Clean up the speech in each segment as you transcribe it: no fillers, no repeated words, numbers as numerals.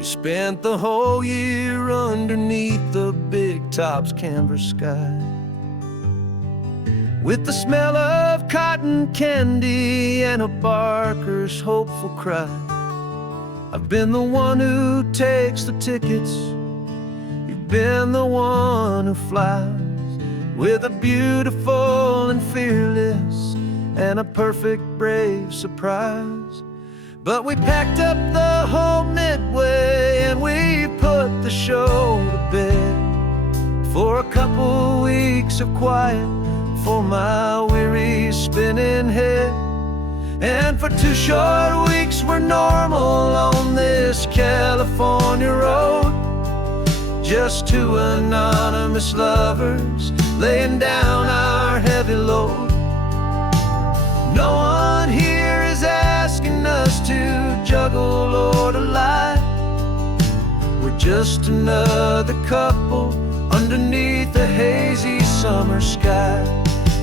We spent the whole year underneath the big top's canvas sky, with the smell of cotton candy and a barker's hopeful cry. I've been the one who takes the tickets, you've been the one who flies, with a beautiful and fearless and a perfect brave surprise. But we packed up the whole Midway and we put the show to bed, for a couple weeks of quiet for my weary spinning head. And for 2 short weeks we're normal on this California road, just 2 anonymous lovers laying down our heavy load. No one here is asking us to juggle or to lie. We're just another couple underneath the hazy summer sky.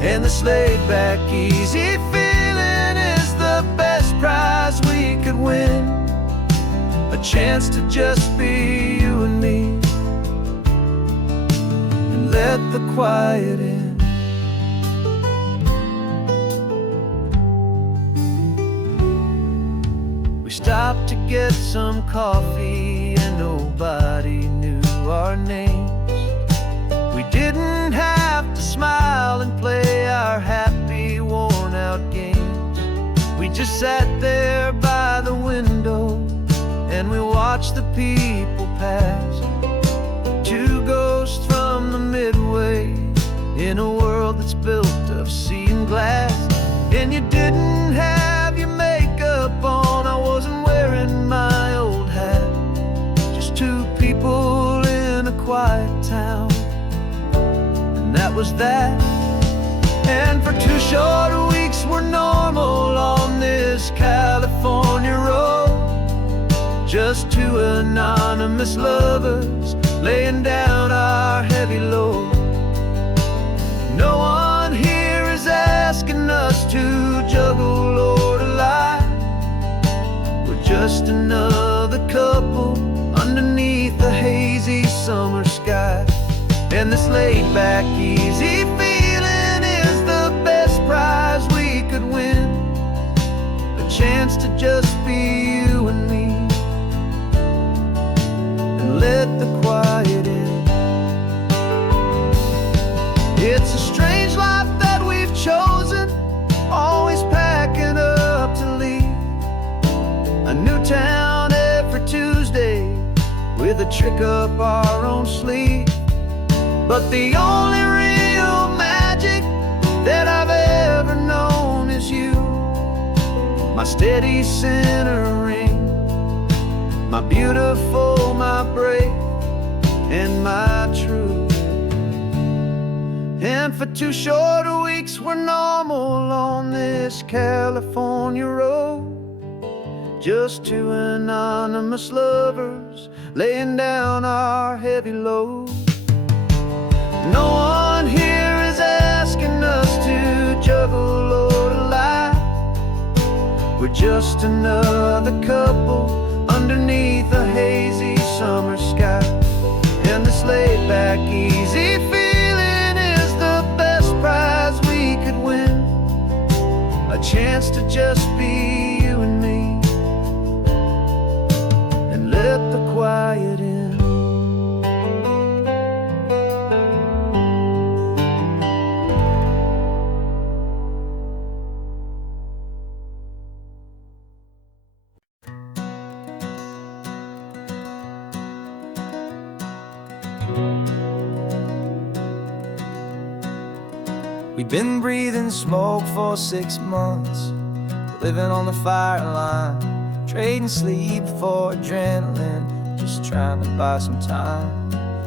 And this laid-back, easy feeling is the best prize we could win, a chance to just be you and me, and let the quiet in. We stopped to get some coffee and nobody knew our names. We didn't have to smile and play our happy, worn-out games. We just sat there by the window and we watched the people pass, 2 ghosts from the Midway in a world that's built of sea and glass. And you didn't have your makeup on, I wasn't wearing my old hat, just 2 people in a quiet town, and that was that. And for 2 short weeks we're normal on this California road, just 2 anonymous lovers laying down our heavy load. No one here is asking us to juggle or to lie. We're just another couple underneath the hazy summer sky. And this laid-back, easy feeling is the best prize we could win, a chance to just be you and me, and let the quiet in. It's a strange life that we've chosen, always packing up to leave a new town every Tuesday with a trick up our own sleeve. But the only real magic that I've ever known is you, my steady centering, my beautiful, my brave, and my true. And for 2 short weeks we're normal on this California road, just 2 anonymous lovers laying down our heavy load. No one here is asking us to juggle or to lie. We're just another couple underneath a hazy summer sky. And this laid-back, easy feeling is the best prize we could win, a chance to just be you and me, and let the quiet in. We've been breathing smoke for 6 months, living on the fire line, trading sleep for adrenaline, just trying to buy some time.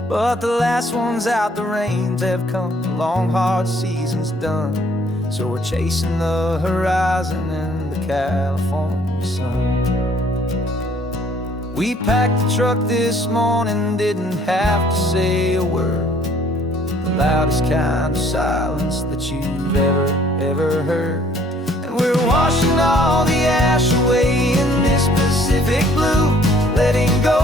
But the last one's out, the rains have come, the long hard season's done, so we're chasing the horizon in the California sun. We packed the truck this morning, didn't have to say a word, the loudest kind of silence that you've ever heard. And we're washing all the ash away in this Pacific blue, letting go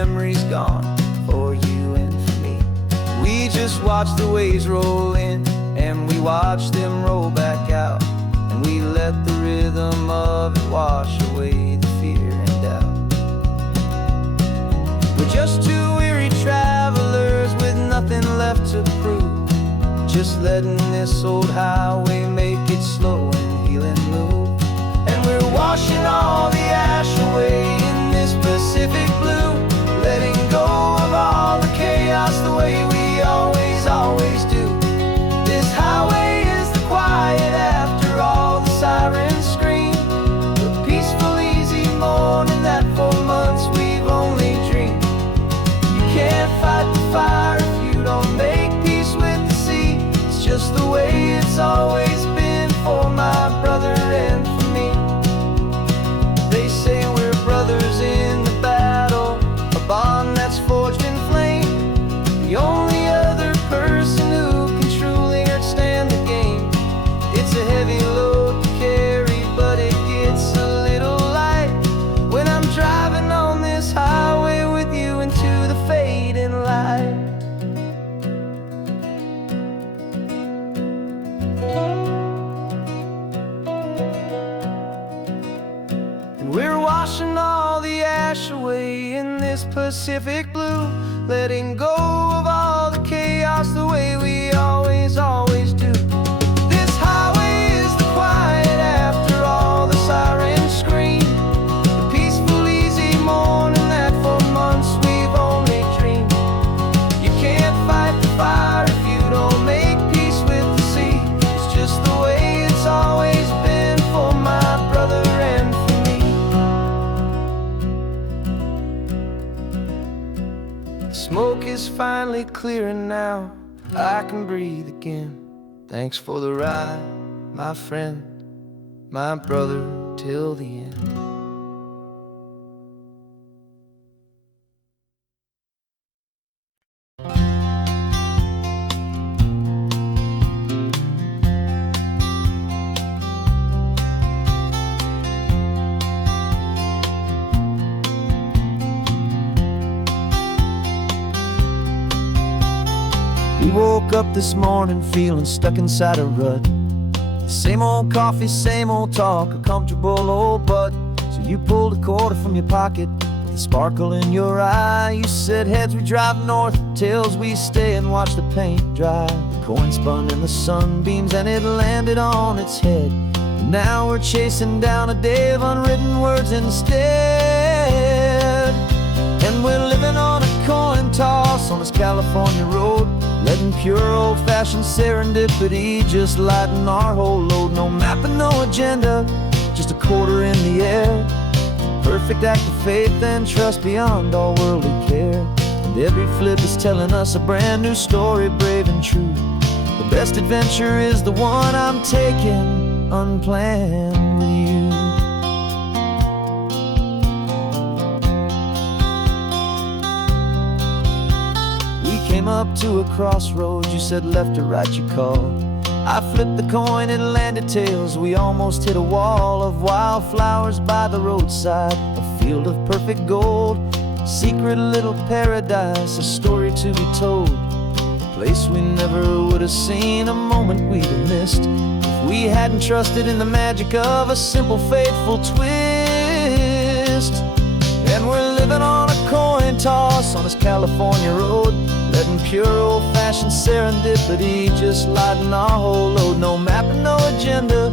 memories gone for you and for me. We just watch the waves roll in, and we watch them roll back out, and we let the rhythm of it wash away the fear and doubt. We're just two weary travelers with nothing left to prove, just letting this old highway make it slow and healing move. And we're washing all the ash away in this Pacific blue, letting go of all the chaos the way we always, always do. This highway is the quiet after all the sirens scream, the peaceful, easy morning that for months we've only dreamed. You can't fight the fire if you don't make peace with the sea. It's just the way it's always been for my brother and for me. They say we're brothers in the battle, a bond that's forged in flame. The only other person who can truly stand the game. It's a heavy load to carry, but it gets a little light when I'm driving on this highway with you into the fading light. And we're washing all the ash away in this Pacific blue, letting go of all the chaos the way we always, always do. This highway is the quiet after all the sirens scream, the peaceful, easy morning that for months we've only dreamed. You can't fight the fire if you don't make peace with the sea. It's just the way it's always been for my brother and for me. The smoke is finally clearing now, I can breathe again. Thanks for the ride, my friend, my brother, till the end. We woke up this morning feeling stuck inside a rut. Same old coffee, same old talk, a comfortable old butt. So you pulled a quarter from your pocket with a sparkle in your eye. You said heads we drive north, tails we stay and watch the paint dry. The coin spun in the sunbeams and it landed on its head. And now we're chasing down a day of unwritten words instead. And we're living on a coin toss on this California road, letting pure old-fashioned serendipity just lighten our whole load. No map and no agenda, just a quarter in the air. Perfect act of faith and trust beyond all worldly care. And every flip is telling us a brand new story, brave and true. The best adventure is the one I'm taking unplanned with you. Came up to a crossroads, you said left or right you called. I flipped the coin, it landed tails. We almost hit a wall of wildflowers by the roadside, a field of perfect gold, secret little paradise, a story to be told, a place we never would have seen, a moment we'd have missed if we hadn't trusted in the magic of a simple faithful twist. And we're living on a coin toss on this California road, letting pure old-fashioned serendipity just lighten our whole load. No map and no agenda,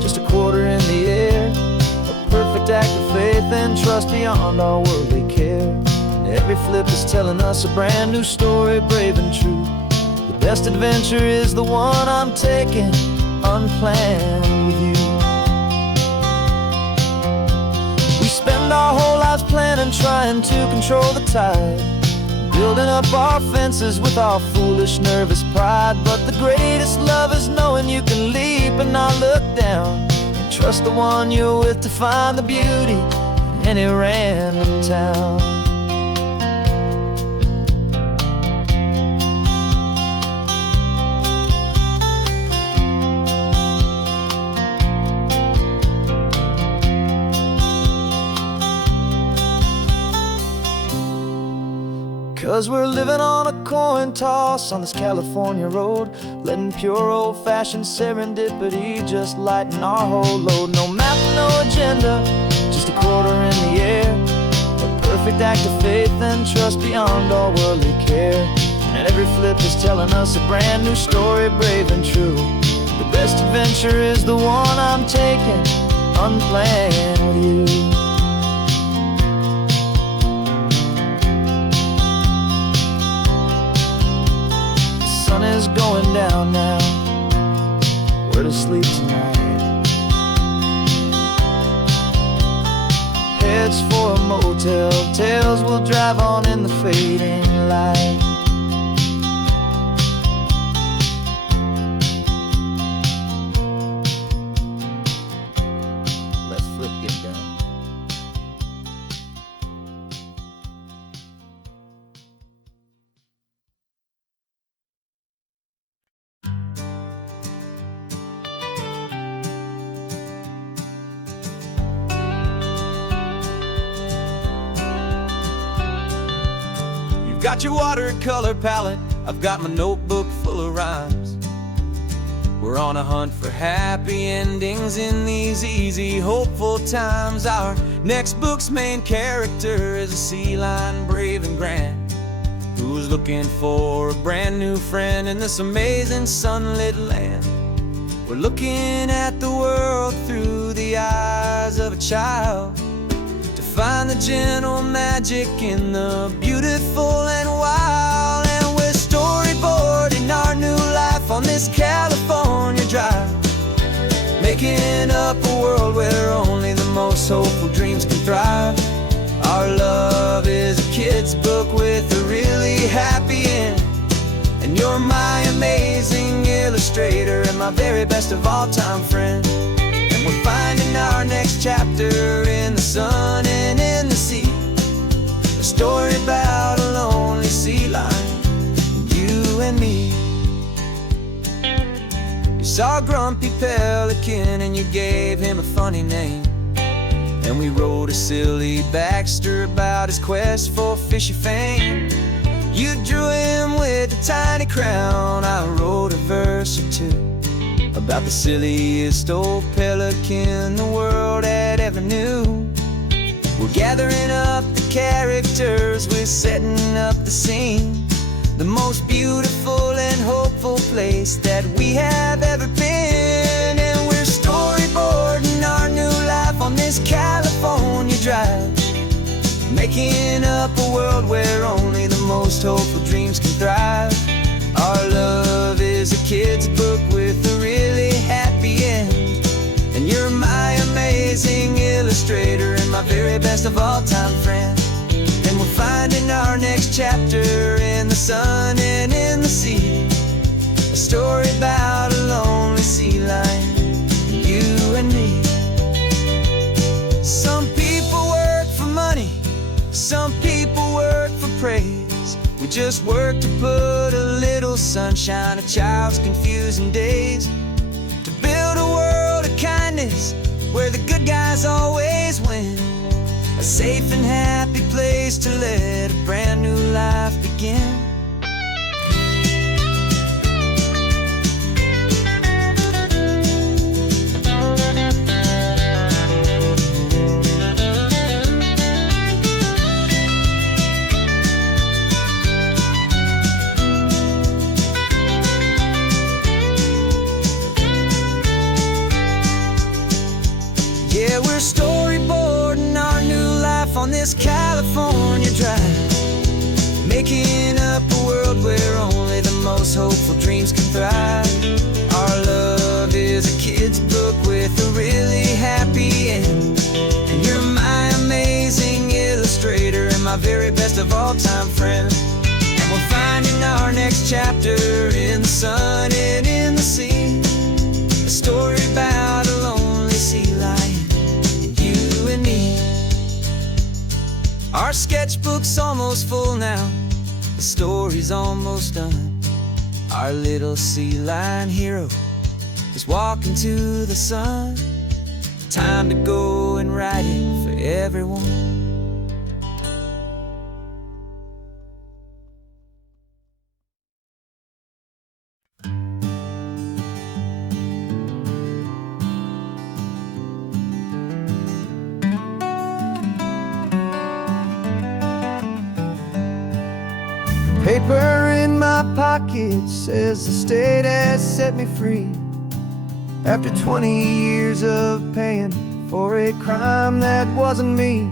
just a quarter in the air. A perfect act of faith and trust beyond our worldly care. And every flip is telling us a brand new story, brave and true. The best adventure is the one I'm taking unplanned with you. We spend our whole lives planning, trying to control the tide, building up our fences with our foolish, nervous pride. But the greatest love is knowing you can leap and not look down, and trust the one you're with to find the beauty in any random town. 'cause we're living on a coin toss on this California road, letting pure old-fashioned serendipity just lighten our whole load. No map, no agenda, just a quarter in the air, a perfect act of faith and trust beyond all worldly care. And every flip is telling us a brand new story, brave and true. The best adventure is the one I'm taking, unplanned with you. The sun is going down now, we're to sleep tonight. Heads for a motel, tales will drive on in the fading light. Got your watercolor palette, I've got my notebook full of rhymes. We're on a hunt for happy endings in these easy, hopeful times. Our next book's main character is a sea lion, brave and grand, who's looking for a brand new friend in this amazing sunlit land. We're looking at the world through the eyes of a child, find the gentle magic in the beautiful and wild. And we're storyboarding our new life on this California drive, making up a world where only the most hopeful dreams can thrive. Our love is a kid's book with a really happy end, and you're my amazing illustrator and my very best of all time friend. And we're finding our next chapter in the sun and in the sea, a story about a lonely sea lion, you and me. You saw a grumpy pelican and you gave him a funny name, and we wrote a silly Baxter about his quest for fishy fame. You drew him with a tiny crown, I wrote a verse or two about the silliest old pelican the world had ever knew. We're gathering up the characters, we're setting up the scene, the most beautiful and hopeful place that we have ever been. And we're storyboarding our new life on this California drive, making up a world where only the most hopeful dreams can thrive. Our love is a kid's book with a really happy end, and you're my amazing illustrator and my very best of all time friend. And we're finding our next chapter in the sun and in the sea, a story about a lonely sea lion, you and me. Some people work for money, some people work for praise. We just work to put a little sunshine in a child's confusing days, to build a world of kindness where the good guys always win, a safe and happy place to let a brand new life begin. Yeah, we're storyboarding our new life on this California drive, making up a world where only the most hopeful dreams can thrive. Our love is a kid's book with a really happy end, and you're my amazing illustrator and my very best of all time friend. And we're finding our next chapter in the sun and in the sea, a story about a lonely sea lion, you and me. Our sketchbook's almost full now, the story's almost done. Our little sea lion hero is walking to the sun. Time to go and write it for everyone. Paper in my pocket says the state has set me free, after 20 years of paying for a crime that wasn't me.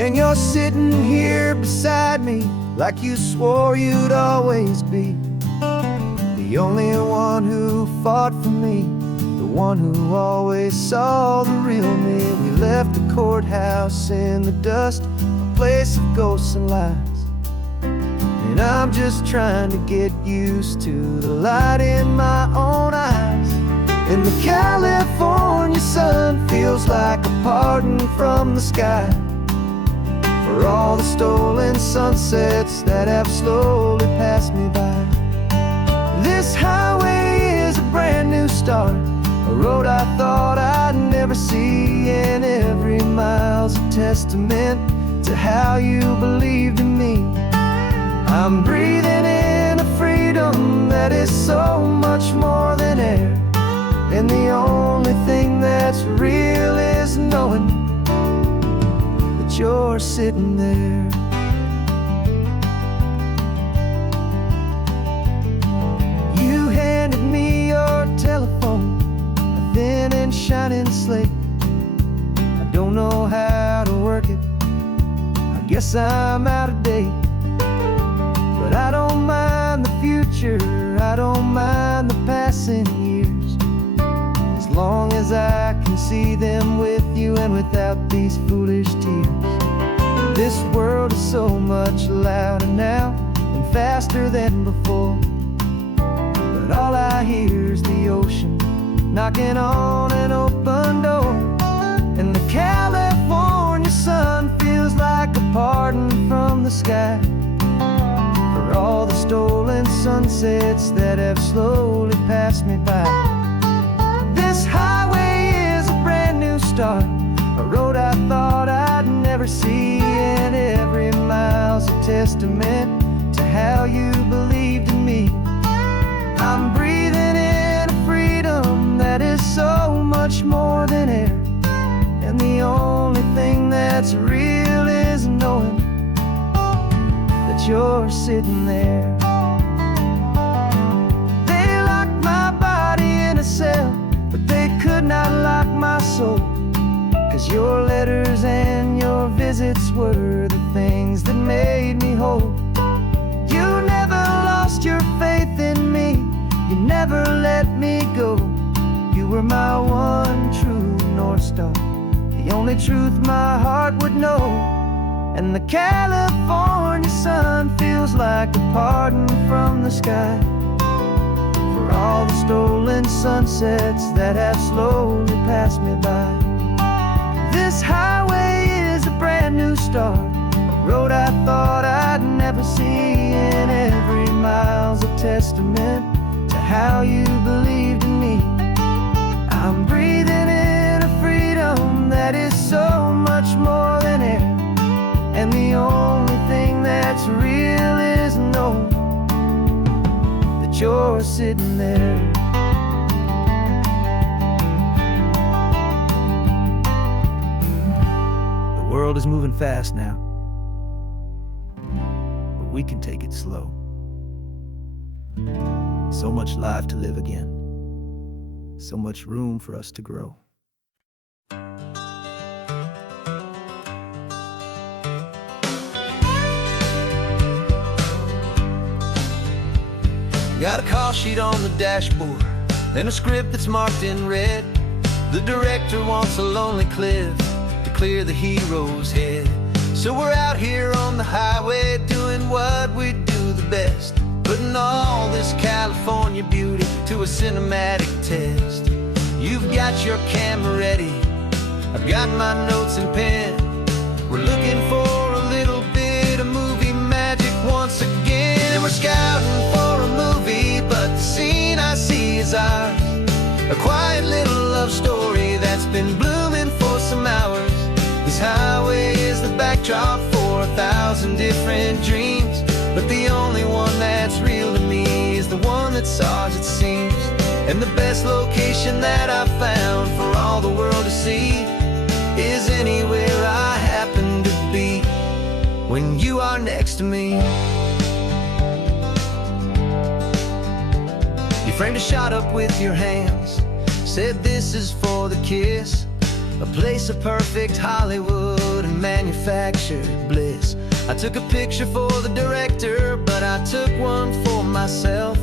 And you're sitting here beside me like you swore you'd always be, the only one who fought for me, the one who always saw the real me. We left the courthouse in the dust, a place of ghosts and lies, and I'm just trying to get used to the light in my own eyes. And the California sun feels like a pardon from the sky for all the stolen sunsets that have slowly passed me by. This highway is a brand new start, a road I thought I'd never see, and every mile's a testament to how you believed in me. I'm breathing in a freedom that is so much more than air, and the only thing that's real is knowing that you're sitting there. You handed me your telephone, a thin and shining slate. I don't know how to work it, I guess I'm out of date. But I don't mind the future, I don't mind the passing years, as long as I can see them with you and without these foolish tears. This world is so much louder now and faster than before, but all I hear is the ocean knocking on an open door. And the California sun feels like a pardon from the sky for all the stolen sunsets that have slowly passed me by. This highway is a brand new start, a road I thought I'd never see, and every mile's a testament to how you believed in me. I'm breathing in a freedom that is so much more than air, and the only thing that's real is knowing that you're sitting there. They locked my body in a cell, but they could not lock my soul, 'cause your letters and your visits were the things that made me whole. You never lost your faith in me, you never let me go. You were my one true North Star, the only truth my heart would know. And the California sun feels like a pardon from the sky for all the stolen sunsets that have slowly passed me by. This highway is a brand new start, a road I thought I'd never see, and every mile's a testament to how you believed in me. I'm breathing in a freedom that is so much more than air, and the only thing that's real is knowing that you're sitting there. The world is moving fast now, but we can take it slow. So much life to live again, so much room for us to grow. Got a call sheet on the dashboard and a script that's marked in red. The director wants a lonely cliff to clear the hero's head. So we're out here on the highway doing what we do the best, putting all this California beauty to a cinematic test. You've got your camera ready, I've got my notes and pen. We're looking for a little bit of movie magic once again. We're scouting for a movie, but the scene I see is ours, a quiet little love story that's been blooming for some hours. This highway is the backdrop for 1,000 different dreams, but the only one that's real to me is the one that's ours, it seems. And the best location that I've found for all the world to see is anywhere I happen to be when you are next to me. framed a shot up with your hands, said this is for the kiss, a place of perfect Hollywood and manufactured bliss. I took a picture for the director, but I took one for myself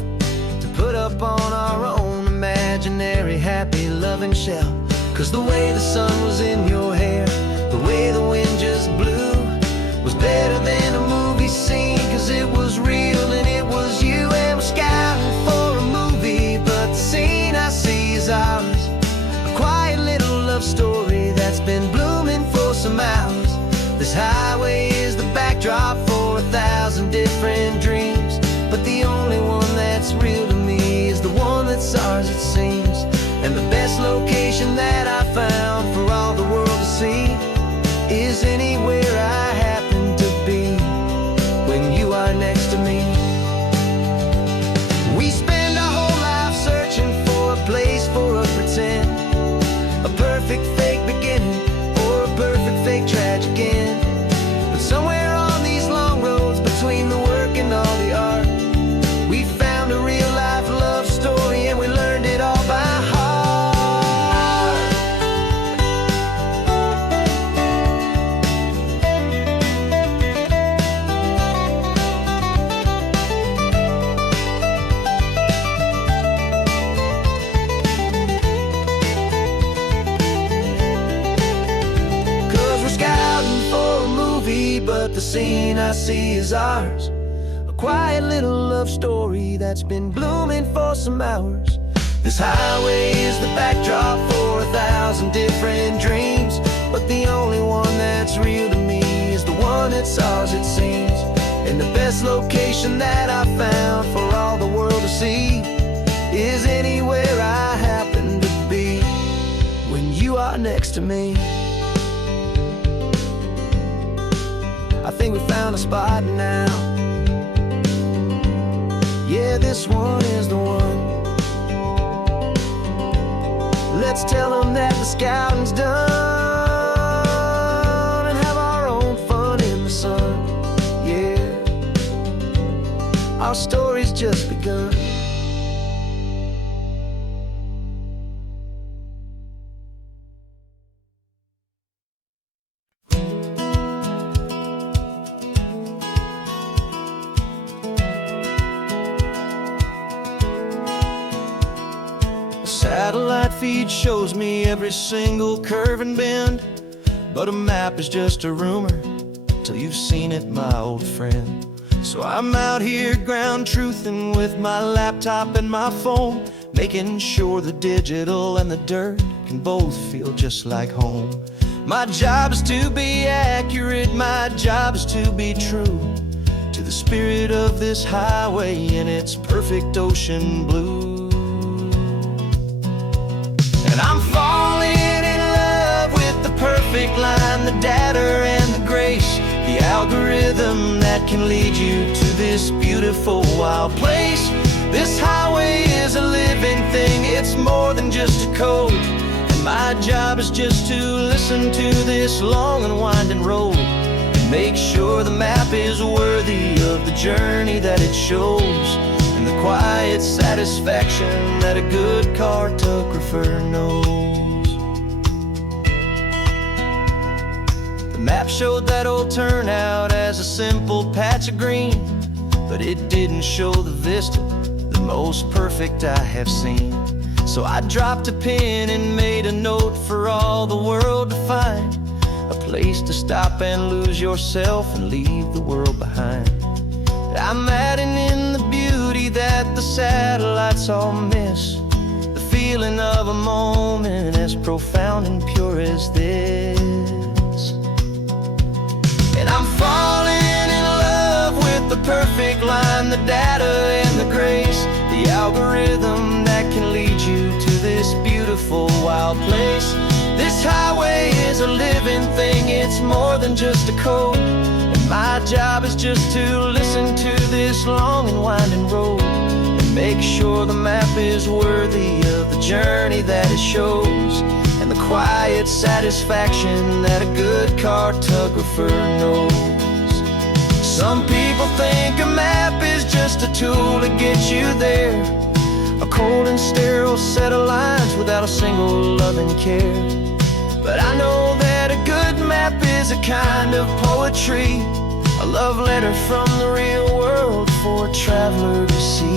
to put up on our own imaginary happy loving shelf. 'Cause the way the sun was in your hair, the way the wind just blew, was better than a movie scene. 'Cause it was real and it was you, and we're scouting for a movie, but the scene I see is ours. A quiet little love story that's been blooming for some hours. This highway is the backdrop for 1,000 different dreams, but the only one that's real to me is the one that's ours, it seems. And the best location that I found for all the world to see is anywhere I happen to be when you are next to me. We spend our whole life searching for a place for a pretend, a perfect fake beginning or a perfect fake tragic end. But somewhere on these long roads between the work and all the art, we found a real life love story, and we learned it all by heart. But the scene I see is ours, a quiet little love story that's been blooming for some hours. This highway is the backdrop for 1,000 different dreams, but the only one that's real to me is the one that's ours, it seems. And the best location that I found for all the world to see is anywhere I happen to be when you are next to me. I think we found a spot now. Yeah, this one is the one. Let's tell them that the scouting's done and have our own fun in the sun. Yeah, our story's just begun. Satellite feed shows me every single curve and bend, but a map is just a rumor till you've seen it, my old friend. So I'm out here ground truthing with my laptop and my phone, making sure the digital and the dirt can both feel just like home. My job is to be accurate, my job is to be true to the spirit of this highway and its perfect ocean blue. And I'm falling in love with the perfect line, the data and the grace, the algorithm that can lead you to this beautiful wild place. This highway is a living thing, it's more than just a code. And my job is just to listen to this long and winding road and make sure the map is worthy of the journey that it shows, and the quiet satisfaction that a good cartographer knows. The map showed that old turnout as a simple patch of green, but it didn't show the vista, the most perfect I have seen. So I dropped a pin and made a note for all the world to find, a place to stop and lose yourself and leave the world behind. I'm adding in the beauty that the satellites all miss, the feeling of a moment as profound and pure as this. And I'm falling in love with the perfect line, the data and the grace, the algorithm that can lead you to this beautiful wild place. This highway is a living thing, it's more than just a code. My job is just to listen to this long and winding road and make sure the map is worthy of the journey that it shows, and the quiet satisfaction that a good cartographer knows. Some people think a map is just a tool to get you there, a single set of lines without a single loving care. But I know that a good map is a kind of poetry, a love letter from the real world for a traveler to see.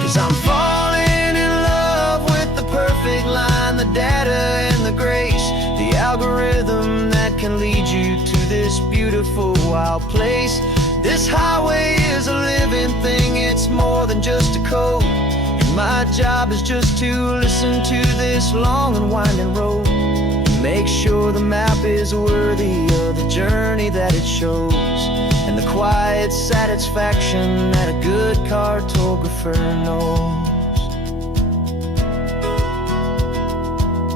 'Cause I'm falling in love with the perfect line, the data and the grace, the algorithm that can lead you to this beautiful wild place. This highway is a living thing, it's more than just a code. And my job is just to listen to this long and winding road, and make sure the map is worthy of the journey that it shows, and the quiet satisfaction that a good cartographer knows.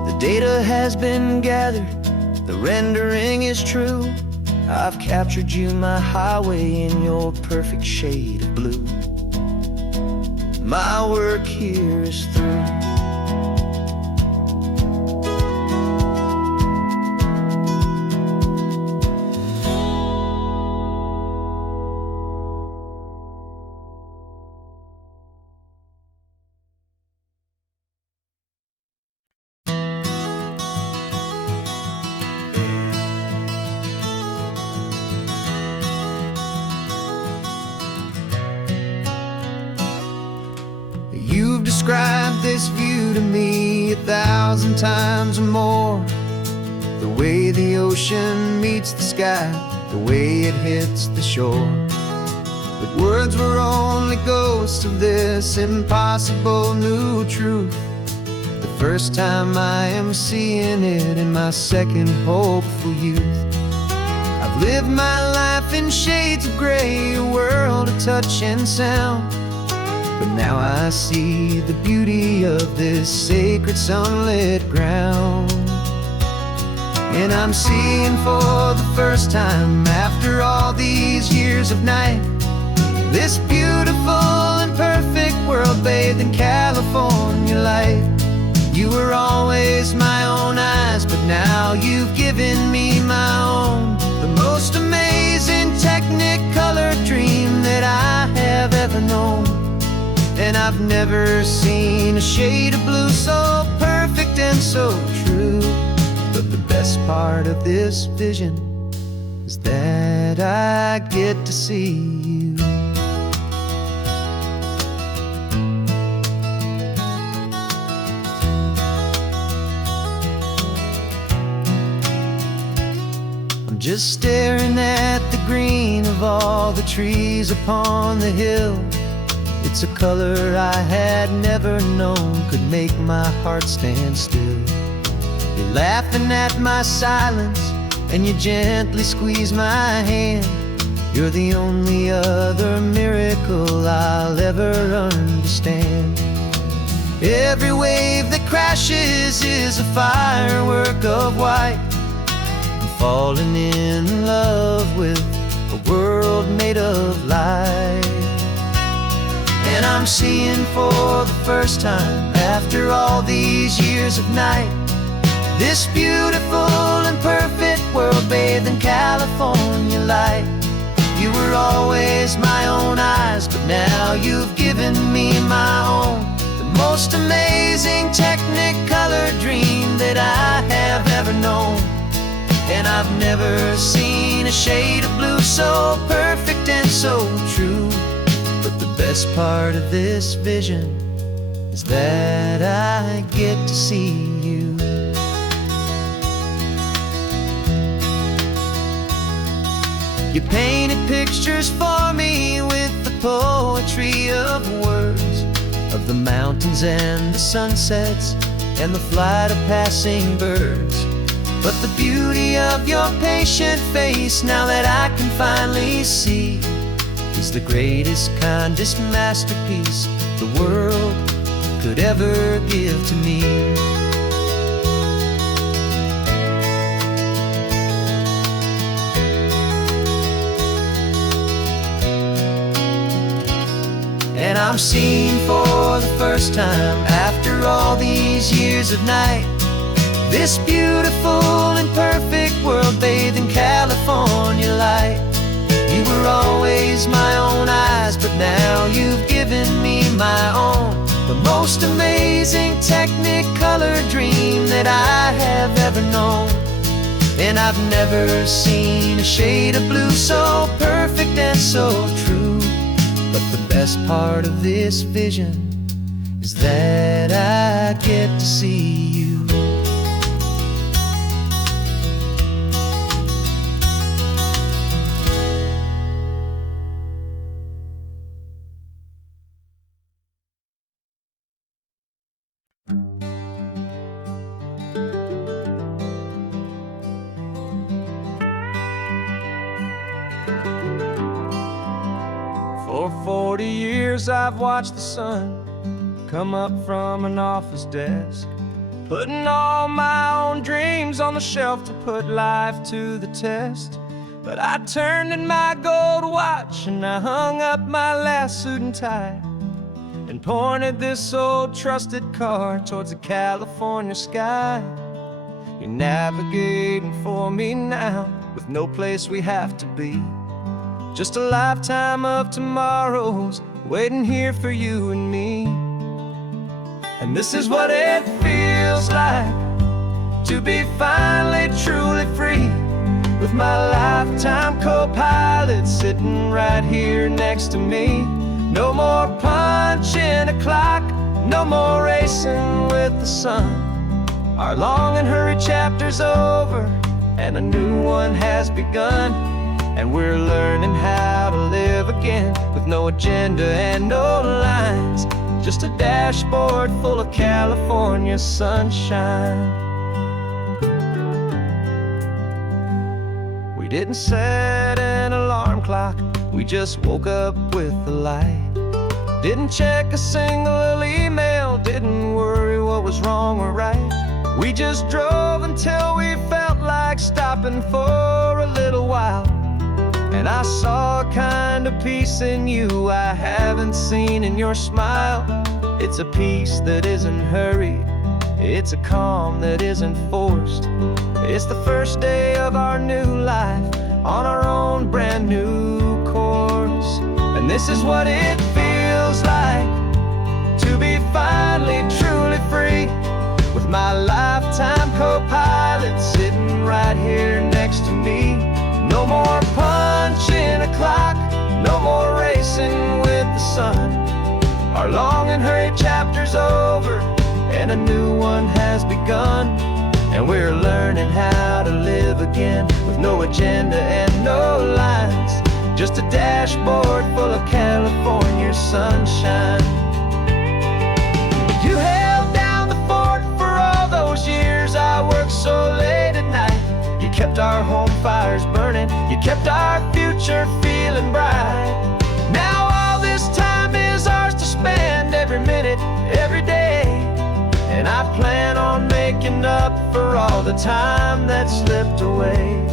The data has been gathered, the rendering is true. I've captured you, my highway, in your perfect shade of blue. My work here is through. You've described this view to me 1,000 times or more. The way the ocean meets the sky, the way it hits the shore. But words were only ghosts of this impossible new truth. The first time I am seeing it in my second hopeful youth. I've lived my life in shades of gray, a world of touch and sound. But now I see the beauty of this sacred sunlit ground. And I'm seeing for the first time, after all these years of night, this beautiful and perfect world bathed in California light. You were always my own eyes, but now you've given me my own, the most amazing technicolor dream that I have ever known. And I've never seen a shade of blue so perfect and so true. But the best part of this vision is that I get to see you. I'm just staring at the green of all the trees upon the hill. It's a color I had never known could make my heart stand still. You're laughing at my silence, and you gently squeeze my hand. You're the only other miracle I'll ever understand. Every wave that crashes is a firework of white. I'm falling in love with a world made of light. And I'm seeing for the first time, after all these years of night, this beautiful and perfect world bathed in California light. You were always my own eyes, but now you've given me my own, the most amazing technicolor dream that I have ever known. And I've never seen a shade of blue so perfect and so true. But the best part of this vision is that I get to see you. You painted pictures for me with the poetry of words, of the mountains and the sunsets and the flight of passing birds. But the beauty of your patient face, now that I can finally see, is the greatest, kindest masterpiece the world could ever give to me. I'm seeing for the first time, after all these years of night, this beautiful and perfect world bathed in California light. You were always my own eyes, but now you've given me my own, the most amazing technicolor dream that I have ever known. And I've never seen a shade of blue so perfect and so true. But the best part of this vision is that I get to see you. For 40 years I've watched the sun come up from an office desk, putting all my own dreams on the shelf to put life to the test. But I turned in my gold watch and I hung up my last suit and tie, and pointed this old trusted car towards the California sky. You're navigating for me now, with no place we have to be, just a lifetime of tomorrows waiting here for you and me. And this is what it feels like to be finally truly free, with my lifetime co-pilot sitting right here next to me. No more punching a clock, no more racing with the sun. Our long and hurried chapter's over and a new one has begun. And we're learning how to live again, with no agenda and no lines, just a dashboard full of California sunshine. We didn't set an alarm clock, we just woke up with the light. Didn't check a single email, didn't worry what was wrong or right. We just drove until we felt like stopping for a little while. And I saw a kind of peace in you I haven't seen in your smile. It's a peace that isn't hurried, it's a calm that isn't forced. It's the first day of our new life on our own brand new course. And this is what it feels like to be finally truly free, with my lifetime co-pilot sitting right here next to me. No more punching a clock, no more racing with the sun. Our long and hurried chapter's over and a new one has begun. And we're learning how to live again, with no agenda and no lines, just a dashboard full of California sunshine. You held down the fort for all those years I worked so late at night. You kept our home fires burning, you kept our future feeling bright. Now all this time is ours to spend, every minute, every day. And I plan on making up for all the time that slipped away.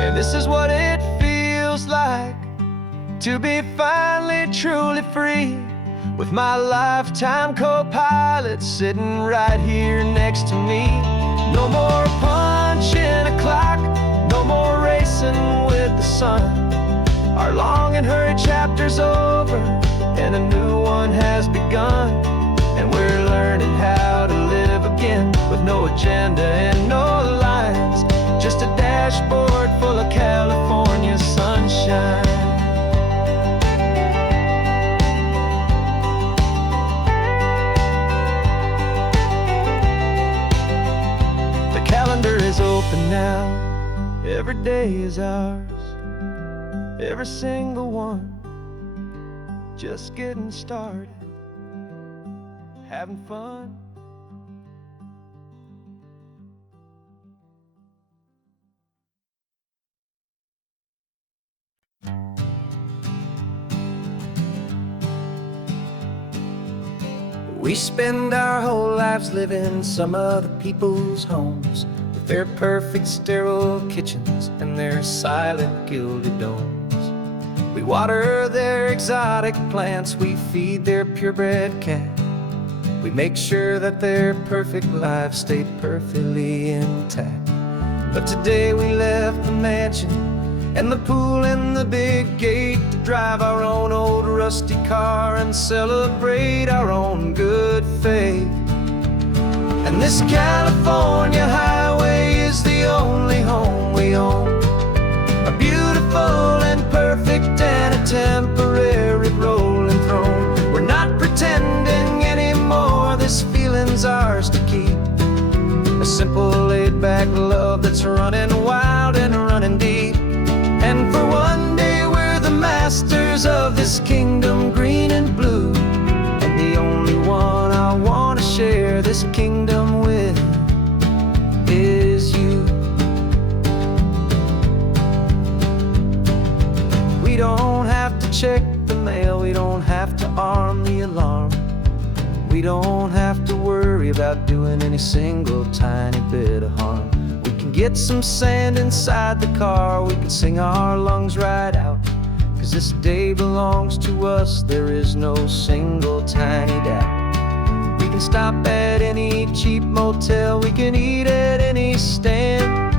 And this is what it feels like to be finally truly free, with my lifetime co-pilot sitting right here next to me. No more punching a clock, no more racing with the sun. Our long and hurried chapter's over and a new one has begun. And we're learning how to live again, with no agenda and no lines, just a dashboard full of California sunshine. Calendar is open now, every day is ours, every single one, just getting started, having fun. We spend our whole lives living some other people's homes, with their perfect sterile kitchens and their silent gilded domes. We water their exotic plants, we feed their purebred cat. We make sure that their perfect lives stay perfectly intact. But today we left the mansion and the pool and the big gate to drive our own old rusty car and celebrate our own good faith. And this California highway is the only home we own, a beautiful and perfect and a temporary rolling throne. We're not pretending anymore, this feeling's ours to keep, a simple laid-back love that's running wild and running deep. And for one day we're the masters of this kingdom green and blue, and the only one I want to share this kingdom with is you. We don't have to check the mail, we don't have to arm the alarm, we don't have to worry about doing any single tiny bit of harm. We can get some sand inside the car, we can sing our lungs right out, 'cause this day belongs to us, there is no single tiny doubt. We can stop at any cheap motel, we can eat at any stand,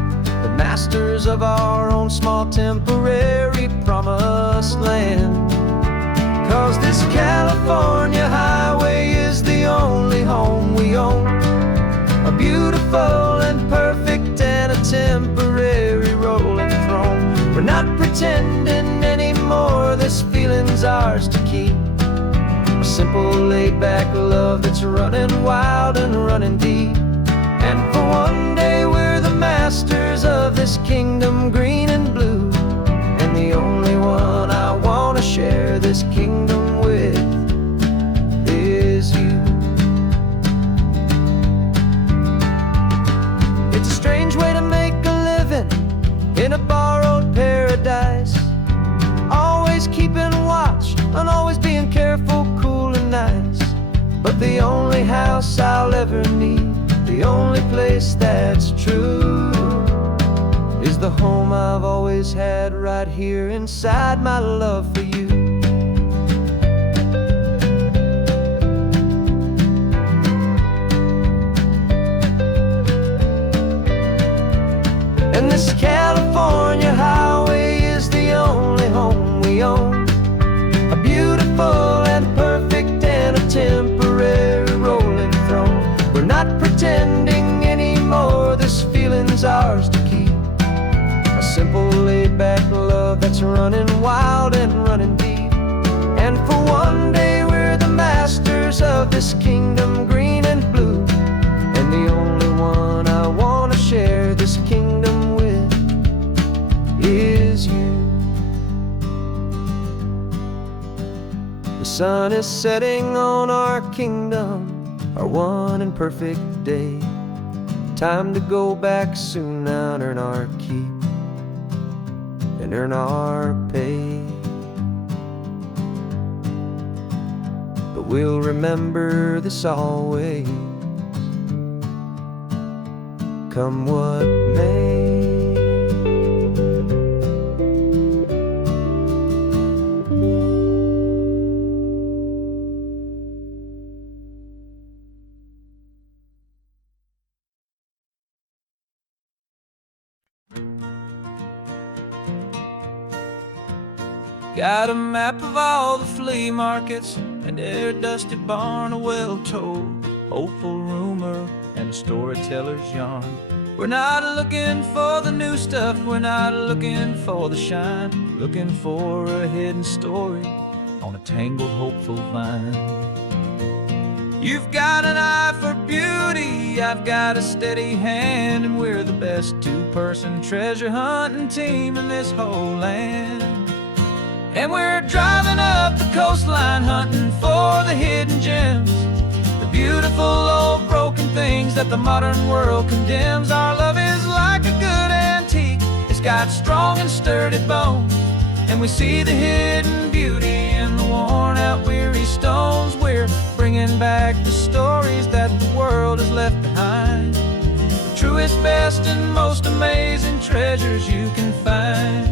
the masters of our own small temporary promised land. 'Cause this California highway is the only home we own, a beautiful and perfect and a temporary rolling throne. We're not pretending anymore, this feeling's ours to keep, a simple laid-back love that's running wild and running deep. And for one day we're the masters of this kingdom green and blue, and the only one I want to share this kingdom with is you. It's a strange way to make a living in a borrowed paradise, always keeping watch and always being careful, cool and nice. But the only house I'll ever need, the only place that's true, is the home I've always had right here inside my love for you. And this California highway is the only home we own, a beautiful and perfect and a temporary rolling throne. We're not pretending anymore, this feeling's ours to keep, a simple laid-back love that's running wild and running deep. And for one day we're the masters of this kingdom green and blue, and the only one I want to share this kingdom with is you. The sun is setting on our kingdom, our one and perfect day. Time to go back soon now and earn our keep and earn our pay. But we'll remember this always, come what may. Got a map of all the flea markets and their dusty barn, a well-told hopeful rumor and a storyteller's yarn. We're not looking for the new stuff, we're not looking for the shine, looking for a hidden story on a tangled hopeful vine. You've got an eye for beauty, I've got a steady hand, and we're the best two-person treasure hunting team in this whole land. And we're driving up the coastline hunting for the hidden gems, the beautiful old broken things that the modern world condemns. Our love is like a good antique, it's got strong and sturdy bones, and we see the hidden beauty in the worn out weary stones. We're bringing back the and most amazing treasures you can find.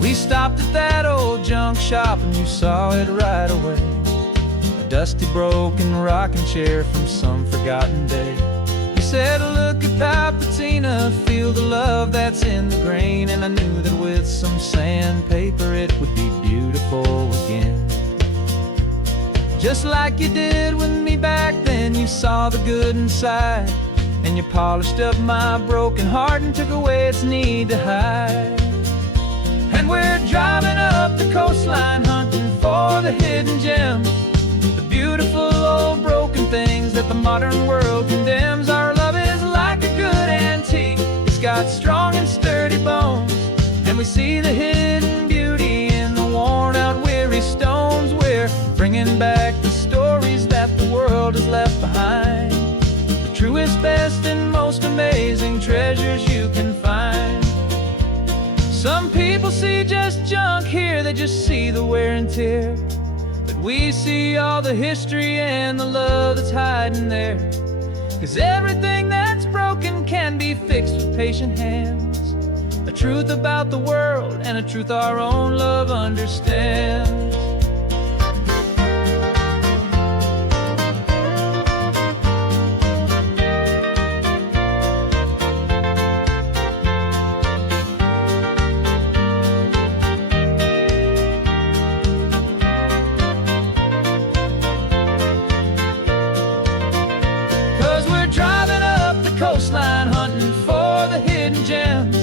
We stopped at that old junk shop and you saw it right away. A dusty, broken rocking chair from some forgotten day. You said, look at that patina, feel the love that's in the grain. And I knew that with some sandpaper it would be beautiful again. Just like you did with me back then, you saw the good inside, and you polished up my broken heart and took away its need to hide. And we're driving up the coastline, hunting for the hidden gems, the beautiful old broken things that the modern world condemns. Our love is like a good antique, it's got strong and sturdy bones, and we see the hidden beauty in the worn out weary stones. We're bringing back the stories that the world has left behind, the truest, best, and most amazing treasures you can find. Some people see just junk here, they just see the wear and tear, but we see all the history and the love that's hiding there. 'Cause everything that's broken can be fixed with patient hands, a truth about the world and a truth our own love understands. 'Cause we're driving up the coastline, hunting for the hidden gems,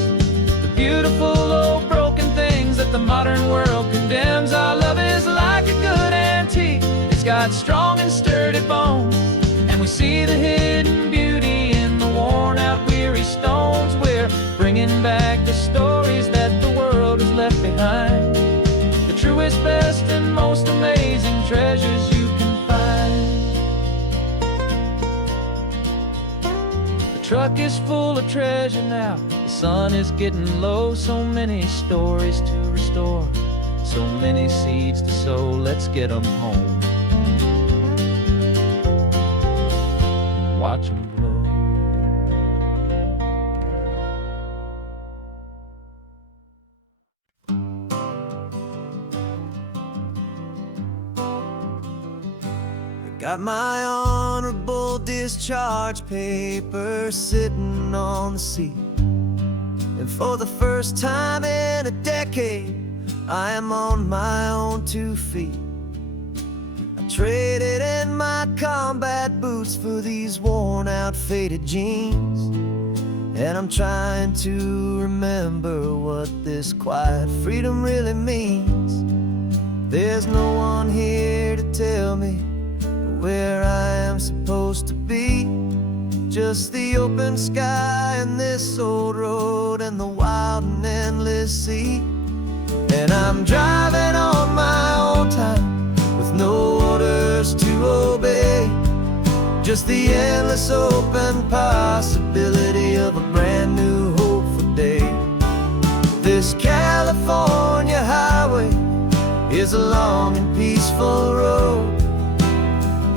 the beautiful old broken things that the modern world condemns. Our love is like a good antique, it's got strong and sturdy bones, and we see the hidden beauty in the worn out weary stones. We're bringing back the stories that the world has left behind, the truest, best, and most amazing treasures you can find. The truck is full of treasure now, the sun is getting low. So many stories to restore, so many seeds to sow. Let's get them home, watch them blow. Got my honorable discharge papers sitting on the seat, and for the first time in a decade I am on my own 2 feet. I traded in my combat boots for these worn out faded jeans, and I'm trying to remember what this quiet freedom really means. There's no one here to tell me where I am supposed to be, just the open sky and this old road and the wild and endless sea. And I'm driving on my own time with no orders to obey, just the endless open possibility of a brand new hopeful day. This California highway is a long and peaceful road,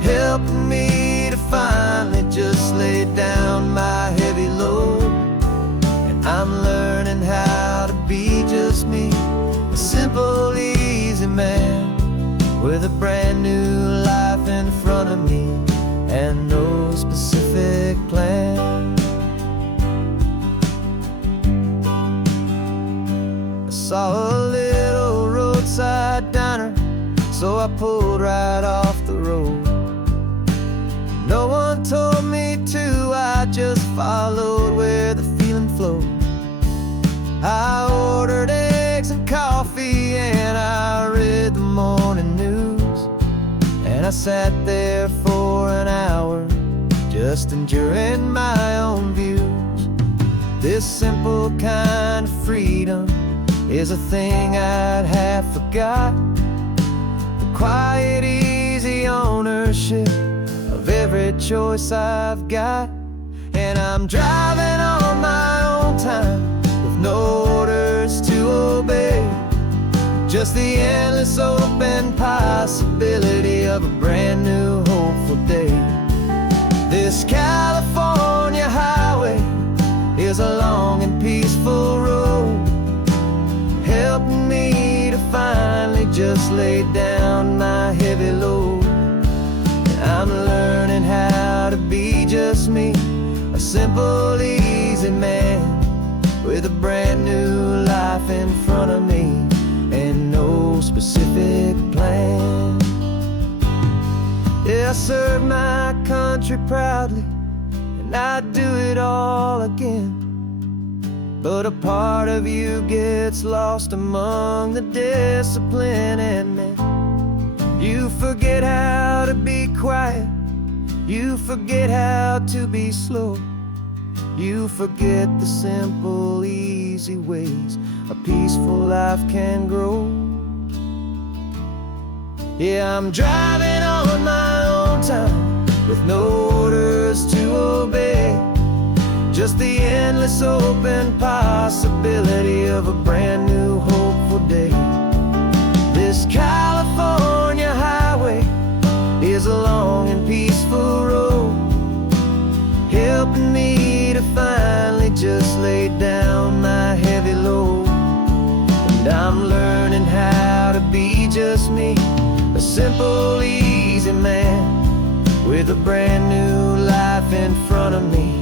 helping me to finally just lay down my heavy load. And I'm learning how to be just me, a simple, easy man with a brand new life in front of me and no specific plan. I saw a little roadside diner, so I pulled right off the road. No one told me to, I just followed where the feeling flowed. I ordered eggs and coffee and I read the morning news, and I sat there for an hour just enduring my own views. This simple kind of freedom is a thing I'd have forgot, the quiet, easy ownership of every choice I've got. And I'm driving on my own time with no orders to obey, just the endless open possibility of a brand new hopeful day. This California highway is a long and peaceful road, helping me to finally just lay down my heavy load. I'm learning how to be just me, a simple, easy man with a brand new life in front of me and no specific plan. Yeah, I serve my country proudly, and I'd do it all again. But a part of you gets lost among the discipline, and then you forget how to be quiet, you forget how to be slow, you forget the simple, easy ways a peaceful life can grow. Yeah, I'm driving on my own time with no orders to obey, just the endless open possibility of a brand new hopeful day. This California highway is a long and peaceful road, helping me to finally just lay down my heavy load. And I'm learning how to be just me, a simple, easy man with a brand new life in front of me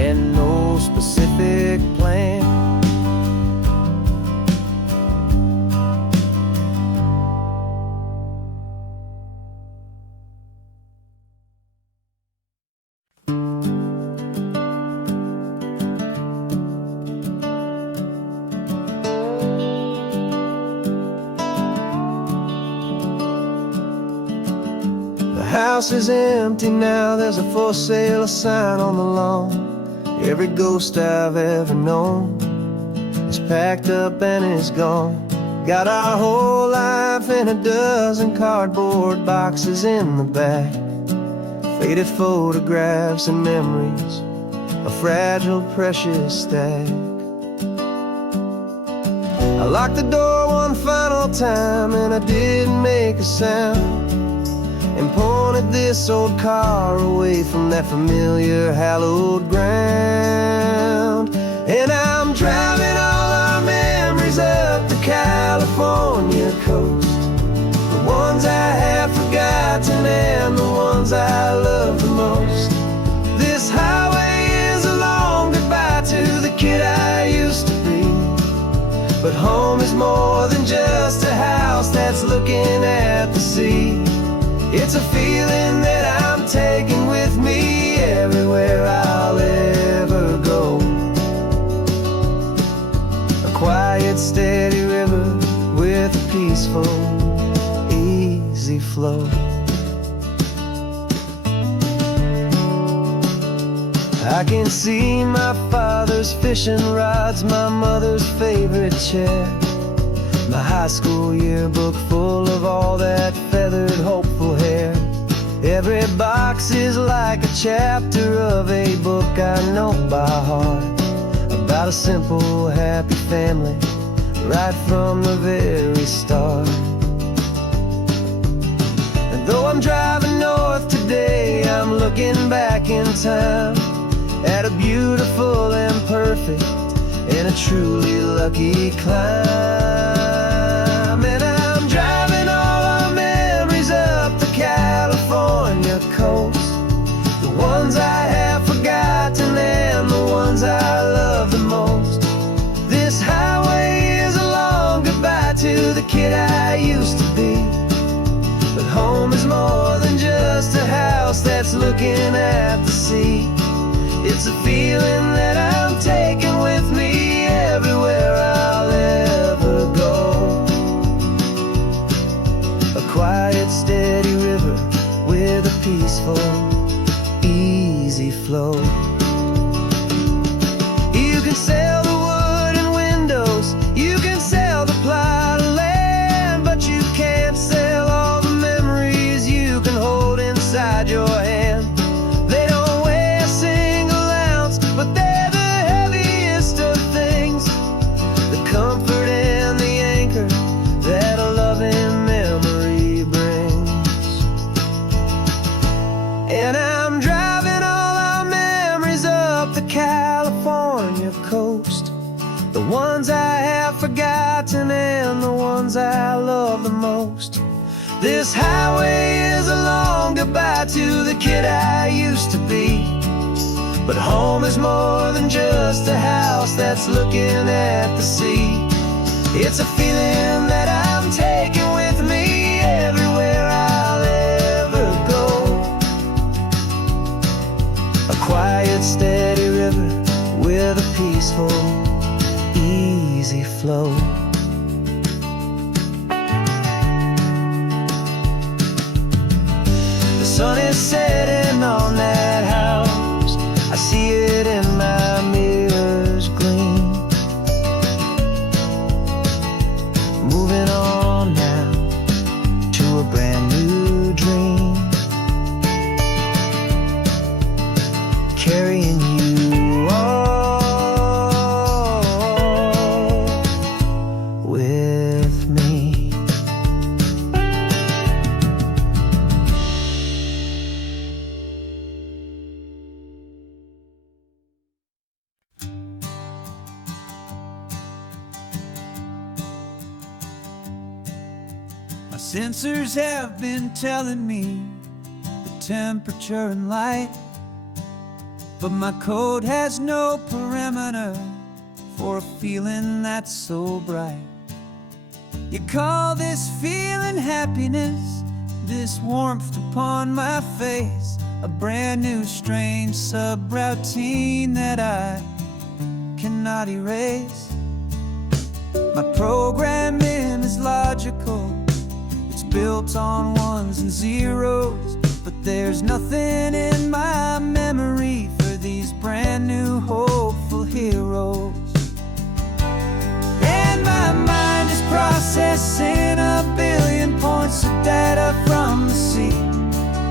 and no specific plan. The house is empty now, there's a for sale sign on the lawn. Every ghost I've ever known is packed up and is gone. Got our whole life in a dozen cardboard boxes in the back, faded photographs and memories, a fragile, precious stack. I locked the door one final time and I didn't make a sound, and pointed this old car away from that familiar hallowed ground. And I'm driving all our memories up the California coast, the ones I have forgotten and the ones I love the most. This highway is a long goodbye to the kid I used to be, but home is more than just a house that's looking at the sea. It's a feeling that I'm taking with me everywhere I'll ever go. A quiet, steady river with a peaceful, easy flow. I can see my father's fishing rods, my mother's favorite chair, my high school yearbook full of all that feathered, hopeful hair. Every box is like a chapter of a book I know by heart, about a simple, happy family right from the very start. And though I'm driving north today, I'm looking back in time at a beautiful and perfect and a truly lucky climb. And I'm driving all our memories up the California coast, the ones I have forgotten and the ones I love the most. This highway is a long goodbye to the kid I used to be, but home is more than just a house that's looking at the sea. It's a feeling that I'm taking with me everywhere I'll ever go. A quiet, steady river with a peaceful, easy flow. You can sell the wood and windows, you can sell the plot of land, but you can't sell all the memories you can hold inside your hand. They don't weigh a single ounce, but they're the heaviest of forgotten and the ones I love the most. This highway is a long goodbye to the kid I used to be. But home is more than just a house that's looking at the sea. It's a feeling that I'm taking with me everywhere I'll ever go. A quiet, steady river with a peaceful, easy flow. The sun is setting on that house. I see it in my mirror's gleam. Moving on now to a brand new dream. Carrying you all with me. My sensors have been telling me the temperature and light, but my code has no perimeter for a feeling that's so bright. You call this feeling happiness, this warmth upon my face, a brand new strange subroutine that I cannot erase. My programming is logical, it's built on ones and zeros, but there's nothing in my memory for these brand new hopeful heroes. And my mind is processing a billion points of data from the sea,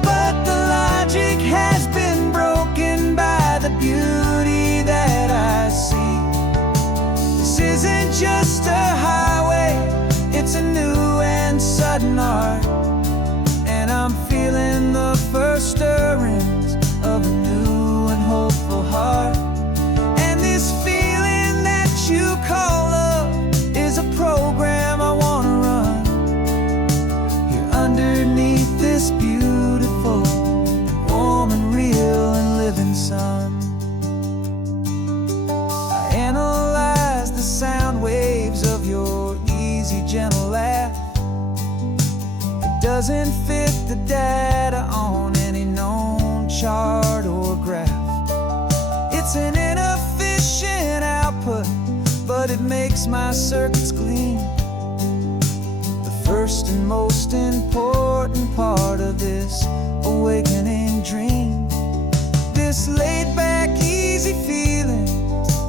but the logic has been broken by the beauty that I see. This isn't just a highway, it's a new and sudden art, and I'm feeling the first stirrings of a new and hopeful heart. And this feeling that you call love is a program I wanna run here underneath this beautiful, warm and real and living sun. I analyze the sound waves of your easy, gentle laugh. It doesn't fit the data on any known chart or graph. It's an inefficient output, but it makes my circuits gleam. The first and most important part of this awakening dream. This laid-back, easy feeling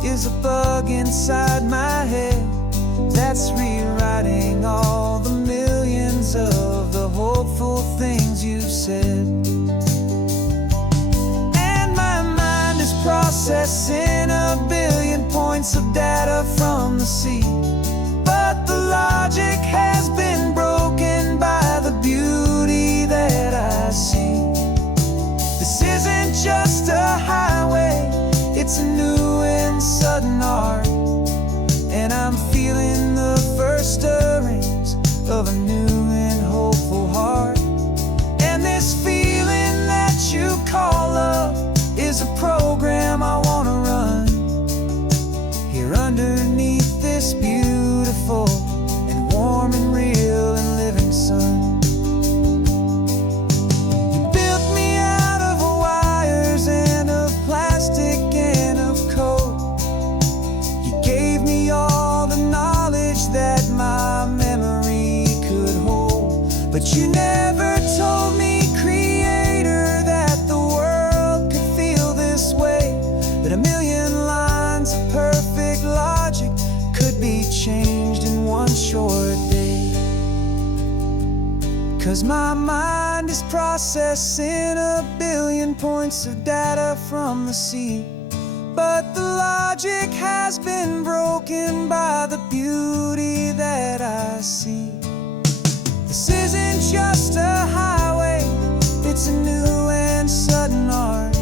is a bug inside my head that's rewriting all the millions of the hopeful things you've said. And my mind is processing a billion points of data from the sea, but the logic has been broken by the beauty that I see. This isn't just a highway, it's a new and sudden art, and I'm feeling the first stirrings of a new and hopeful heart. And this feeling that you call love is a program I wanna run here underneath this beautiful and warm and real and living sun. You built me out of wires and of plastic and of code. You gave me all the knowledge that my memory could hold, but you never told me, Creator, that the world could feel this way, that a million lines of perfect logic could be changed in one short day. 'Cause my mind is processing a billion points of data from the sea, but the logic has been broken by the beauty that I see. This isn't just a highway, it's a new and sudden art,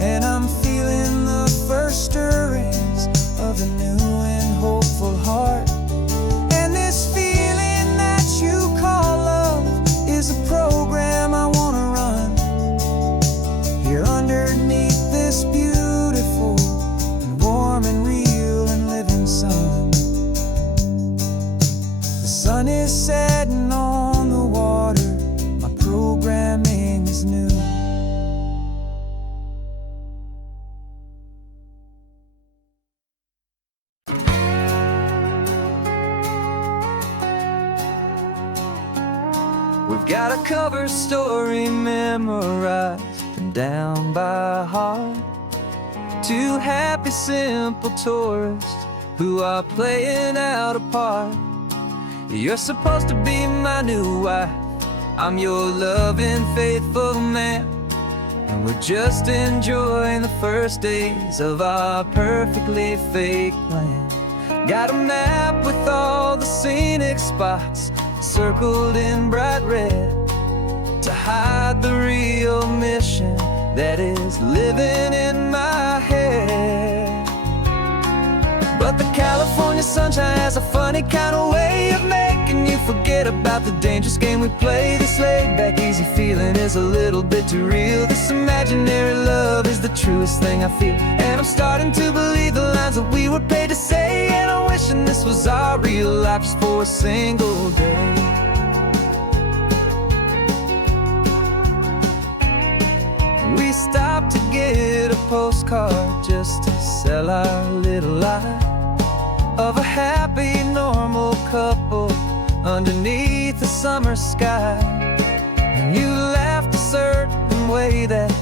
and I'm feeling the first stirrings of a new and hopeful heart. sun is setting on the water, my programming is new. We've got a cover story memorized and down by heart. Two happy, simple tourists who are playing out a part. You're supposed to be my new wife, I'm your loving, faithful man, and we're just enjoying the first days of our perfectly fake plan. Got a map with all the scenic spots circled in bright red to hide the real mission that is living in my head. But the California sunshine has a funny kind of way of making you forget about the dangerous game we play. This laid-back, easy feeling is a little bit too real. This imaginary love is the truest thing I feel, and I'm starting to believe the lines that we were paid to say. And I'm wishing this was our real life just for a single day. We stopped to get a postcard just to sell our little lie of a happy, normal couple underneath the summer sky. And you laughed a certain way that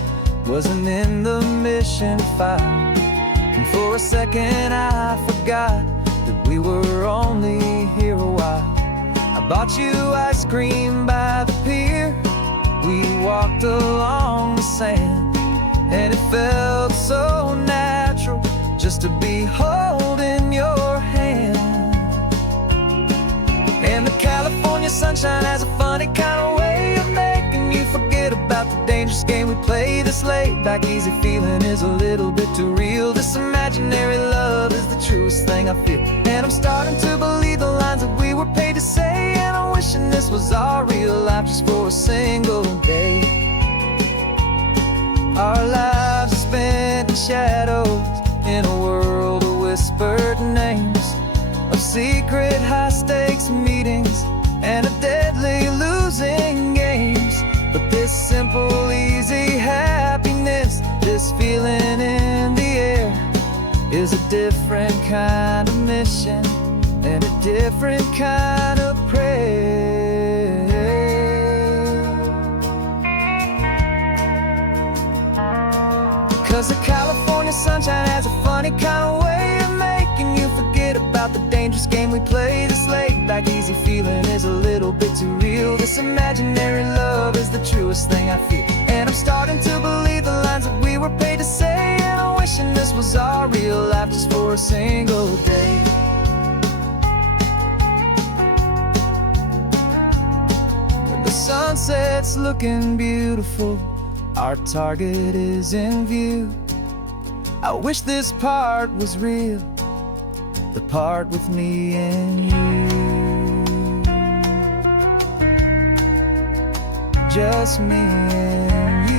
wasn't in the mission file, and for a second I forgot that we were only here a while. I bought you ice cream by the pier, we walked along the sand, and it felt so natural just to be holding your hand. And the California sunshine has a funny kind of way of making you forget about the dangerous game we play. This laid-back, easy feeling is a little bit too real. This imaginary love is the truest thing I feel, and I'm starting to believe the lines that we were paid to say. And I'm wishing this was our real life just for a single day. Our lives are spent in shadows, in a world of whispered names, of secret high-stakes meetings and of deadly losing games. But this simple, easy happiness, this feeling in the air, is a different kind of mission and a different kind of prayer. 'Cause the California sunshine has a funny kind of way of making you forget about the dangerous game we play. This laid-back, easy feeling is a little bit too real. This imaginary love is the truest thing I feel, and I'm starting to believe the lines that we were paid to say. And I'm wishing this was our real life just for a single day. The sunset's looking beautiful, our target is in view. I wish this part was real, the part with me and you. Just me and you.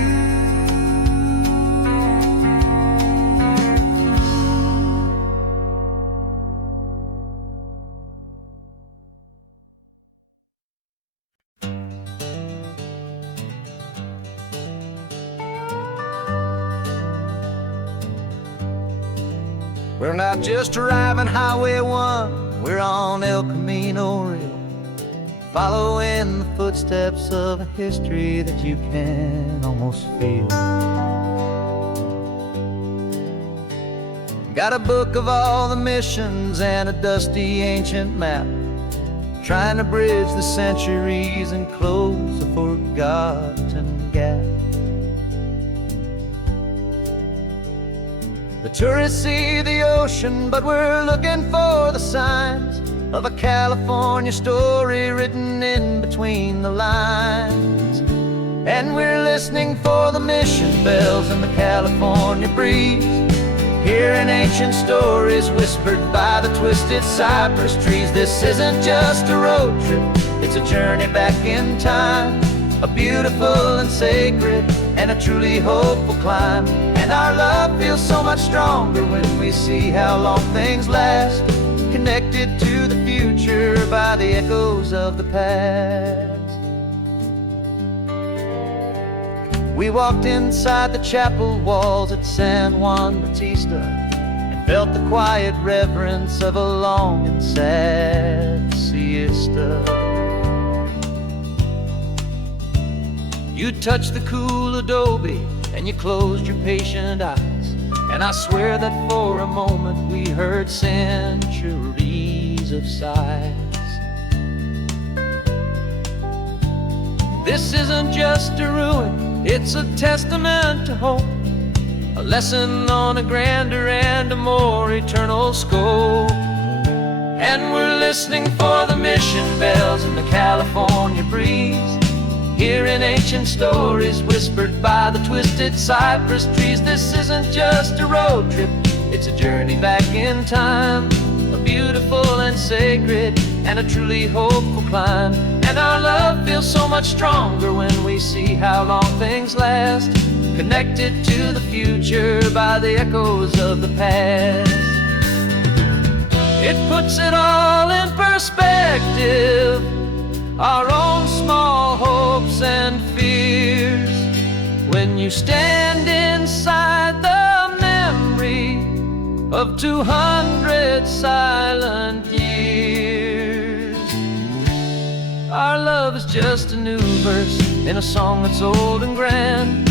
We're not just driving Highway 1, we're on El Camino Real, following the footsteps of a history that you can almost feel. Got a book of all the missions and a dusty ancient map, trying to bridge the centuries and close a forgotten gap. The tourists see the ocean, but we're looking for the signs of a California story written in between the lines. And we're listening for the mission bells in the California breeze, hearing ancient stories whispered by the twisted cypress trees. This isn't just a road trip, it's a journey back in time, a beautiful and sacred and a truly hopeful climb. And our love feels so much stronger when we see how long things last, connected to the future by by the echoes of the past. We walked inside the chapel walls at San Juan Bautista and felt the quiet reverence of a long and sad siesta. You touched the cool adobe and you closed your patient eyes, and I swear that for a moment we heard centuries of sighs. This isn't just a ruin, it's a testament to hope, a lesson on a grander and a more eternal scope. And we're listening for the mission bells in the California breeze, hearing ancient stories whispered by the twisted cypress trees. This isn't just a road trip, it's a journey back in time, a beautiful and sacred and a truly hopeful climb. And our love feels so much stronger when we see how long things last, connected to the future by the echoes of the past. It puts it all in perspective, our own small hopes and fears, when you stand inside the memory of 200 silent years. Our love is just a new verse in a song that's old and grand,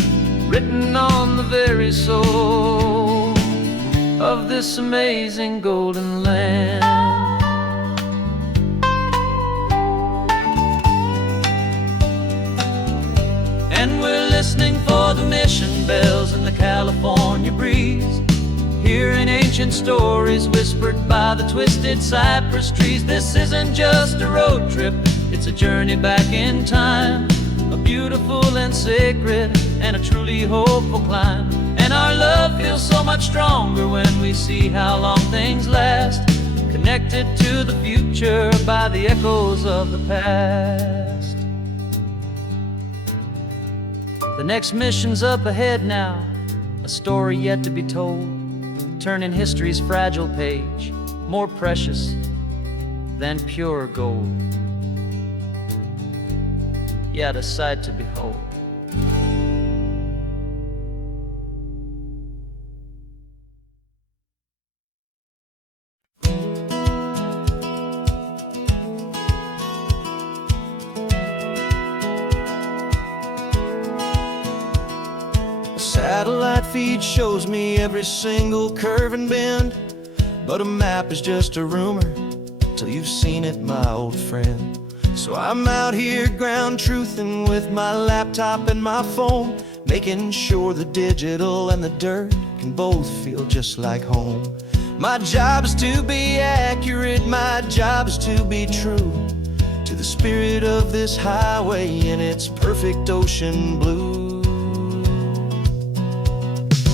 written on the very soul of this amazing golden land. And we're listening for the mission bells in the California breeze, hearing ancient stories whispered by the twisted cypress trees. This isn't just a road trip, it's a journey back in time, a beautiful and sacred and a truly hopeful climb. And our love feels so much stronger when we see how long things last, connected to the future by the echoes of the past. The next mission's up ahead now, a story yet to be told, turning history's fragile page more precious than pure gold. Yet a sight to behold. Satellite feed shows me every single curve and bend, but a map is just a rumor till you've seen it, my old friend. So I'm out here ground truthing with my laptop and my phone, making sure the digital and the dirt can both feel just like home. My job is to be accurate, my job is to be true to the spirit of this highway in its perfect ocean blue.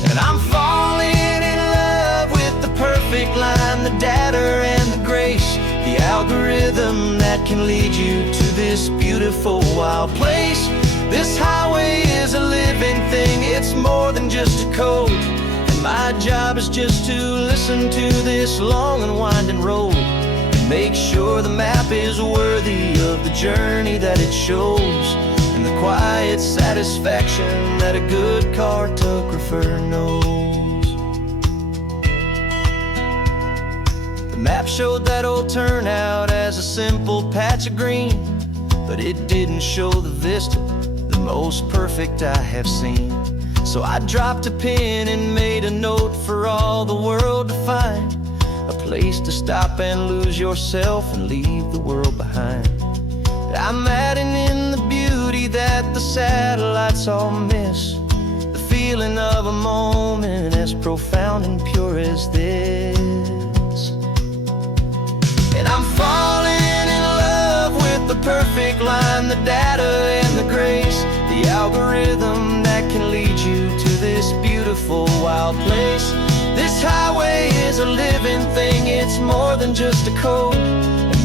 And I'm falling in love with the perfect line, the data and the grace, the algorithm that can lead you to this beautiful wild place. This highway is a living thing, it's more than just a code. And my job is just to listen to this long and winding road and make sure the map is worthy of the journey that it shows, and the quiet satisfaction that a good cartographer knows. The map showed that old turnout as a simple patch of green, but it didn't show the vista, the most perfect I have seen. So I dropped a pin and made a note for all the world to find, a place to stop and lose yourself and leave the world behind. I'm adding in the beauty that the satellites all miss, the feeling of a moment as profound and pure as this. And I'm falling in love with the perfect line, the data and the grace, the algorithm that can lead you to this beautiful wild place. This highway is a living thing, it's more than just a code.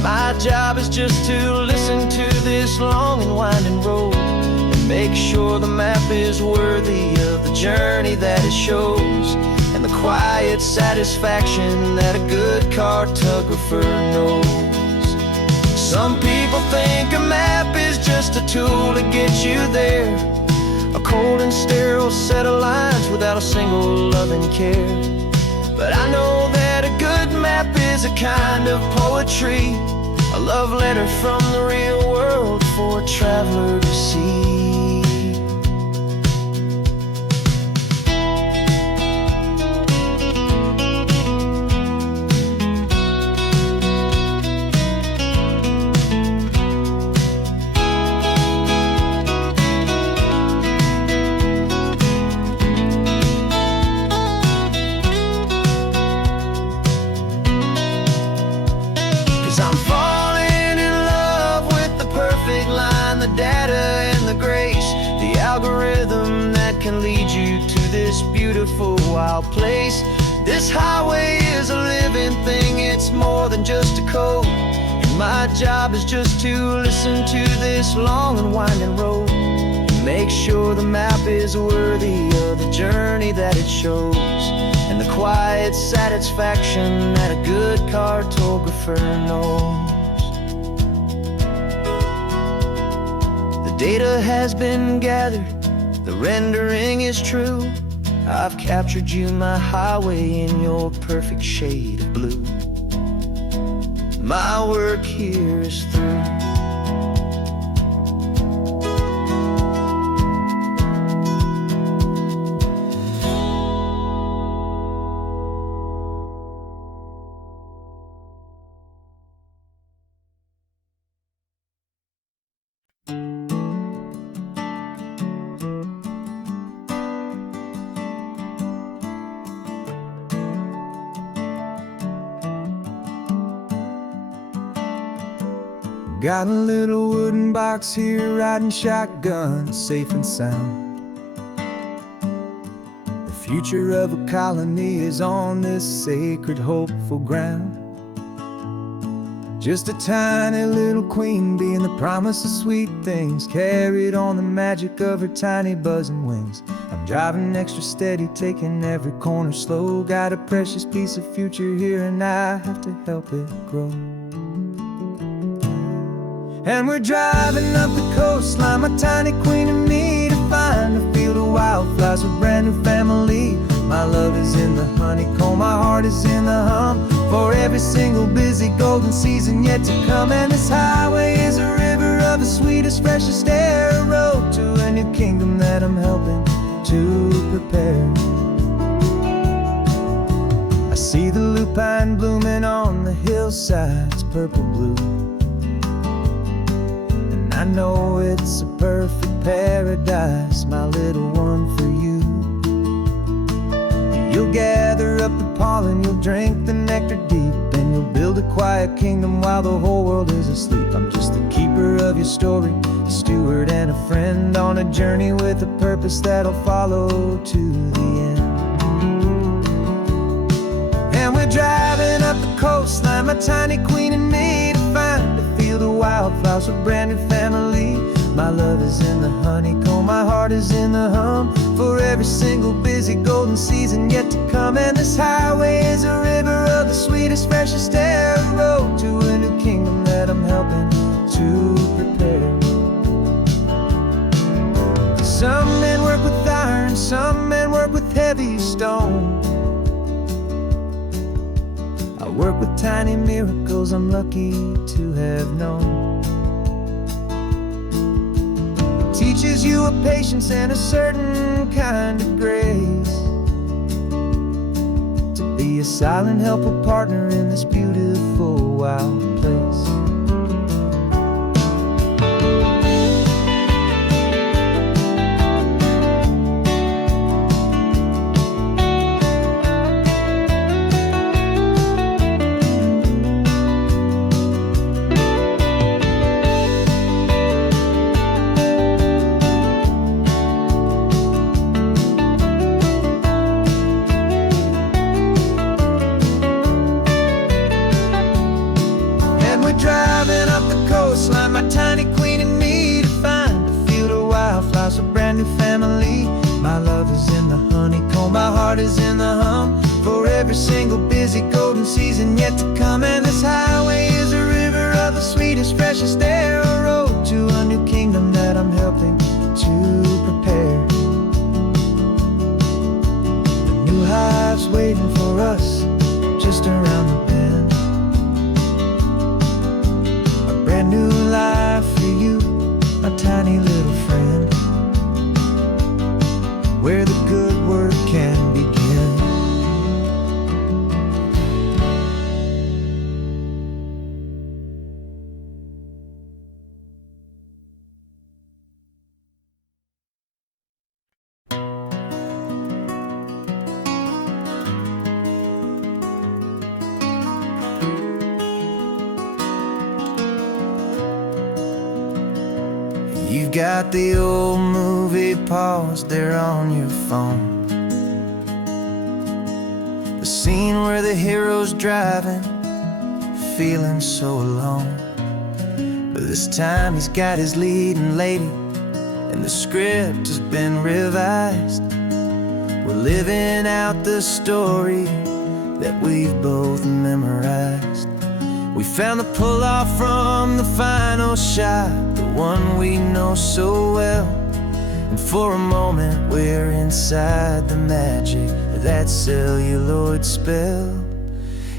My job is just to listen to this long and winding road and make sure the map is worthy of the journey that it shows, and the quiet satisfaction that a good cartographer knows. Some people think a map is just a tool to get you there, a cold and sterile set of lines without a single loving care. But I know that a good map is a kind of poetry, a love letter from the real world for a traveler to see. Algorithm that can lead you to this beautiful wild place. This highway is a living thing, it's more than just a code. And my job is just to listen to this long and winding road and make sure the map is worthy of the journey that it shows, and the quiet satisfaction that a good cartographer knows. Data has been gathered, the rendering is true. I've captured you, my highway, in your perfect shade of blue. My work here is through. Got a little wooden box here, riding shotgun, safe and sound. The future of a colony is on this sacred, hopeful ground. Just a tiny little queen bee and the promise of sweet things, carried on the magic of her tiny buzzing wings. I'm driving extra steady, taking every corner slow. Got a precious piece of future here and I have to help it grow. And we're driving up the coastline, my tiny queen and me, to find a field of wildflowers with brand new family. My love is in the honeycomb, my heart is in the hum, for every single busy golden season yet to come. And this highway is a river of the sweetest, freshest air, a road to a new kingdom that I'm helping to prepare. I see the lupine blooming on the hillsides, purple blue. I know it's a perfect paradise, my little one, for you. You'll gather up the pollen, you'll drink the nectar deep, and you'll build a quiet kingdom while the whole world is asleep. I'm just the keeper of your story, a steward and a friend, on a journey with a purpose that'll follow to the end. And we're driving up the coastline, my tiny queen and me, to find a field of wildflowers with brand new family. My love is in the honeycomb, my heart is in the hum, for every single busy golden season yet to come. And this highway is a river of the sweetest, freshest air, a road to a new kingdom that I'm helping to prepare. Some men work with iron, some men work with heavy stone. I work with tiny miracles I'm lucky to have known. It teaches you a patience and a certain kind of grace, to be a silent, helpful partner in this beautiful wild place. Driving up the coastline, my tiny queen and me, to find a field of wildflowers, a brand new family. My love is in the honeycomb, my heart is in the hum, for every single busy golden season yet to come. And this highway is a river of the sweetest, as fresh as air, a road to a new kingdom that I'm helping to prepare. The new hive's waiting for us just around the bend. A brand new life for you, my tiny little friend, where the good work can begin. You've got the old movie paused there on your phone, the scene where the hero's driving, feeling so alone. But this time he's got his leading lady, and the script has been revised. We're living out the story that we've both memorized. We found the pull-off from the final shot, the one we know so well. And for a moment we're inside the magic of that celluloid spell.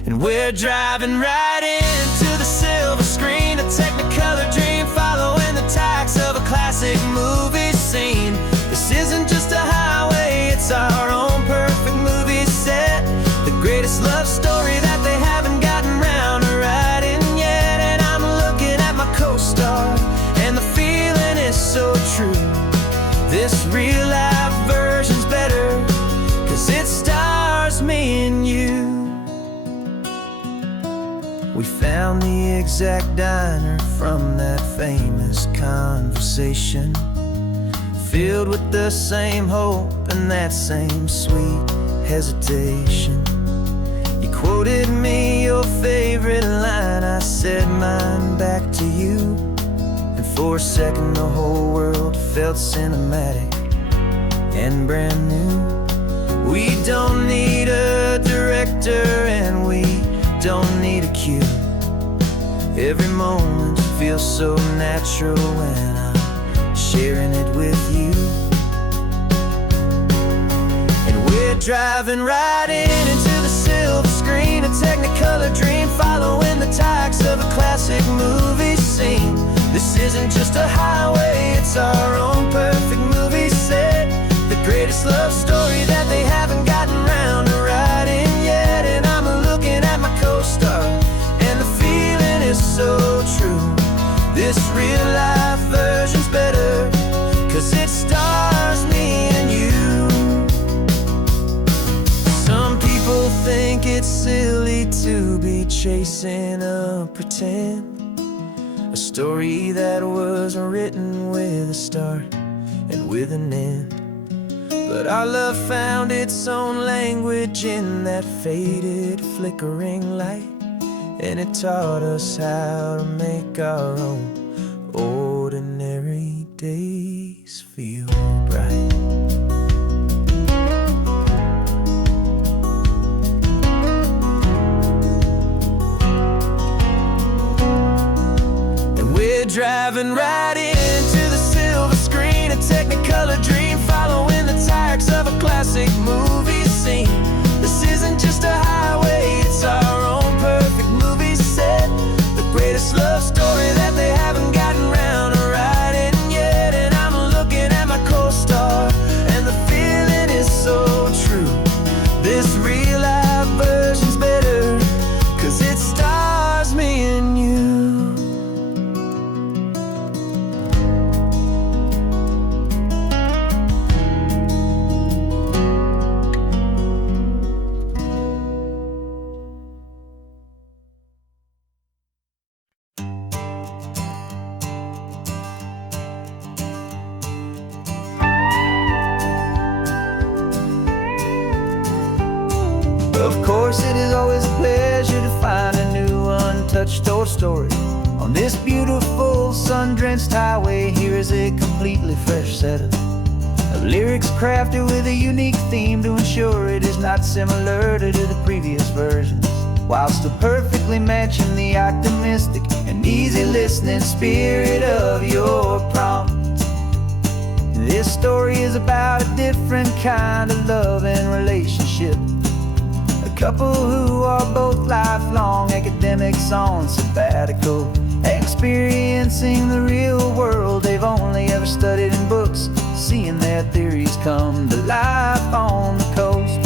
And we're driving right into the silver screen, a technicolor dream following the tacks of a classic movie scene. This isn't just a highway, it's our own perfect movie set, the greatest love story that they haven't gotten round to writing yet. And I'm looking at my co-star, and the feeling is so true. This real life version's better, 'cause it stars me and you. We found the exact diner from that famous conversation, filled with the same hope and that same sweet hesitation. You quoted me your favorite line, I said mine back to you. And for a second the whole world felt cinematic and brand new. We don't need a director and we don't need a cue. Every moment feels so natural when I'm sharing it with you. And we're driving right into the silver screen, a technicolor dream following the tacks of a classic movie scene. This isn't just a highway, it's our own perfect movie set, the greatest love story that they haven't gotten round to writing yet. And I'm looking at my co-star, and the feeling is so true. This real life version's better, 'cause it stars me and you. Some people think it's silly to be chasing a pretend, a story that was written with a start and with an end. But our love found its own language in that faded, flickering light, and it taught us how to make our own ordinary days feel bright. And we're driving right into the silver screen, a technicolor dream following the tacks of a classic movie scene. This isn't just a highway, it's our own perfect movie set, the greatest love story that they haven't gotten round to writing yet. And I'm looking at my co-star, and the feeling is so true. This real life version's better, 'cause it stars me and you. Of course, it is always a pleasure to find a new untouched old story. On this beautiful sun-drenched highway, here is a completely fresh set of lyrics crafted with a unique theme to ensure it is not similar to the previous versions, while still perfectly matching the optimistic and easy listening spirit of your prompt. This story is about a different kind of love and relationship. A couple who are both lifelong academics on sabbatical, experiencing the real world they've only ever studied in books, seeing their theories come to life on the coast.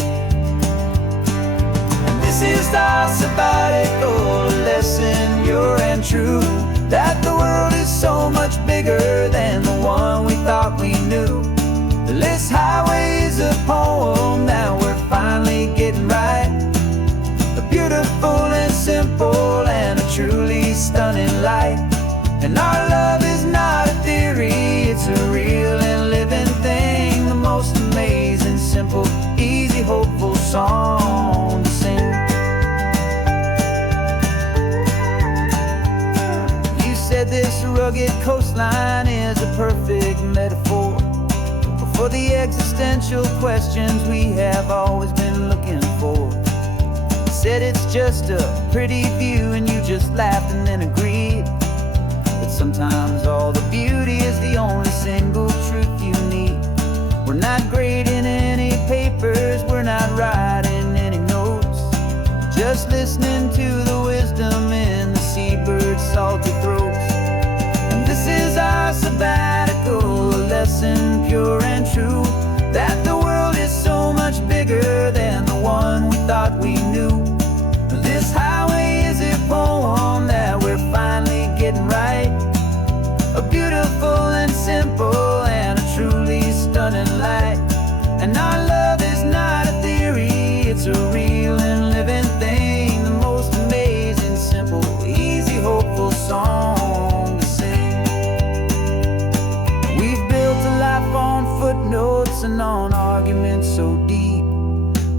And this is our sabbatical lesson, pure and true, that the world is so much bigger than the one we thought we knew. This highway is a poem that we're finally getting right. A beautiful and simple and a truly stunning light. And our love is not a theory, it's a real and living thing. The most amazing, simple, easy, hopeful song to sing. You said this rugged coastline is a perfect metaphor for the existential questions we have always been looking for. Said it's just a pretty view and you just laughed and then agreed. But sometimes all the beauty is the only single truth you need. We're not grading any papers, we're not writing any notes, just listening to the wisdom in the seabird's salty throats. And this is our sabbatical lesson, pure and true, that the world is so much bigger than the one we thought we knew. This highway is a poem that we're finally getting right. A beautiful and simple and a truly stunning light. And our love is not a theory, it's a real and living thing. The most amazing, simple, easy, hopeful song to sing. We've built a life on footnotes and on arguments so deep,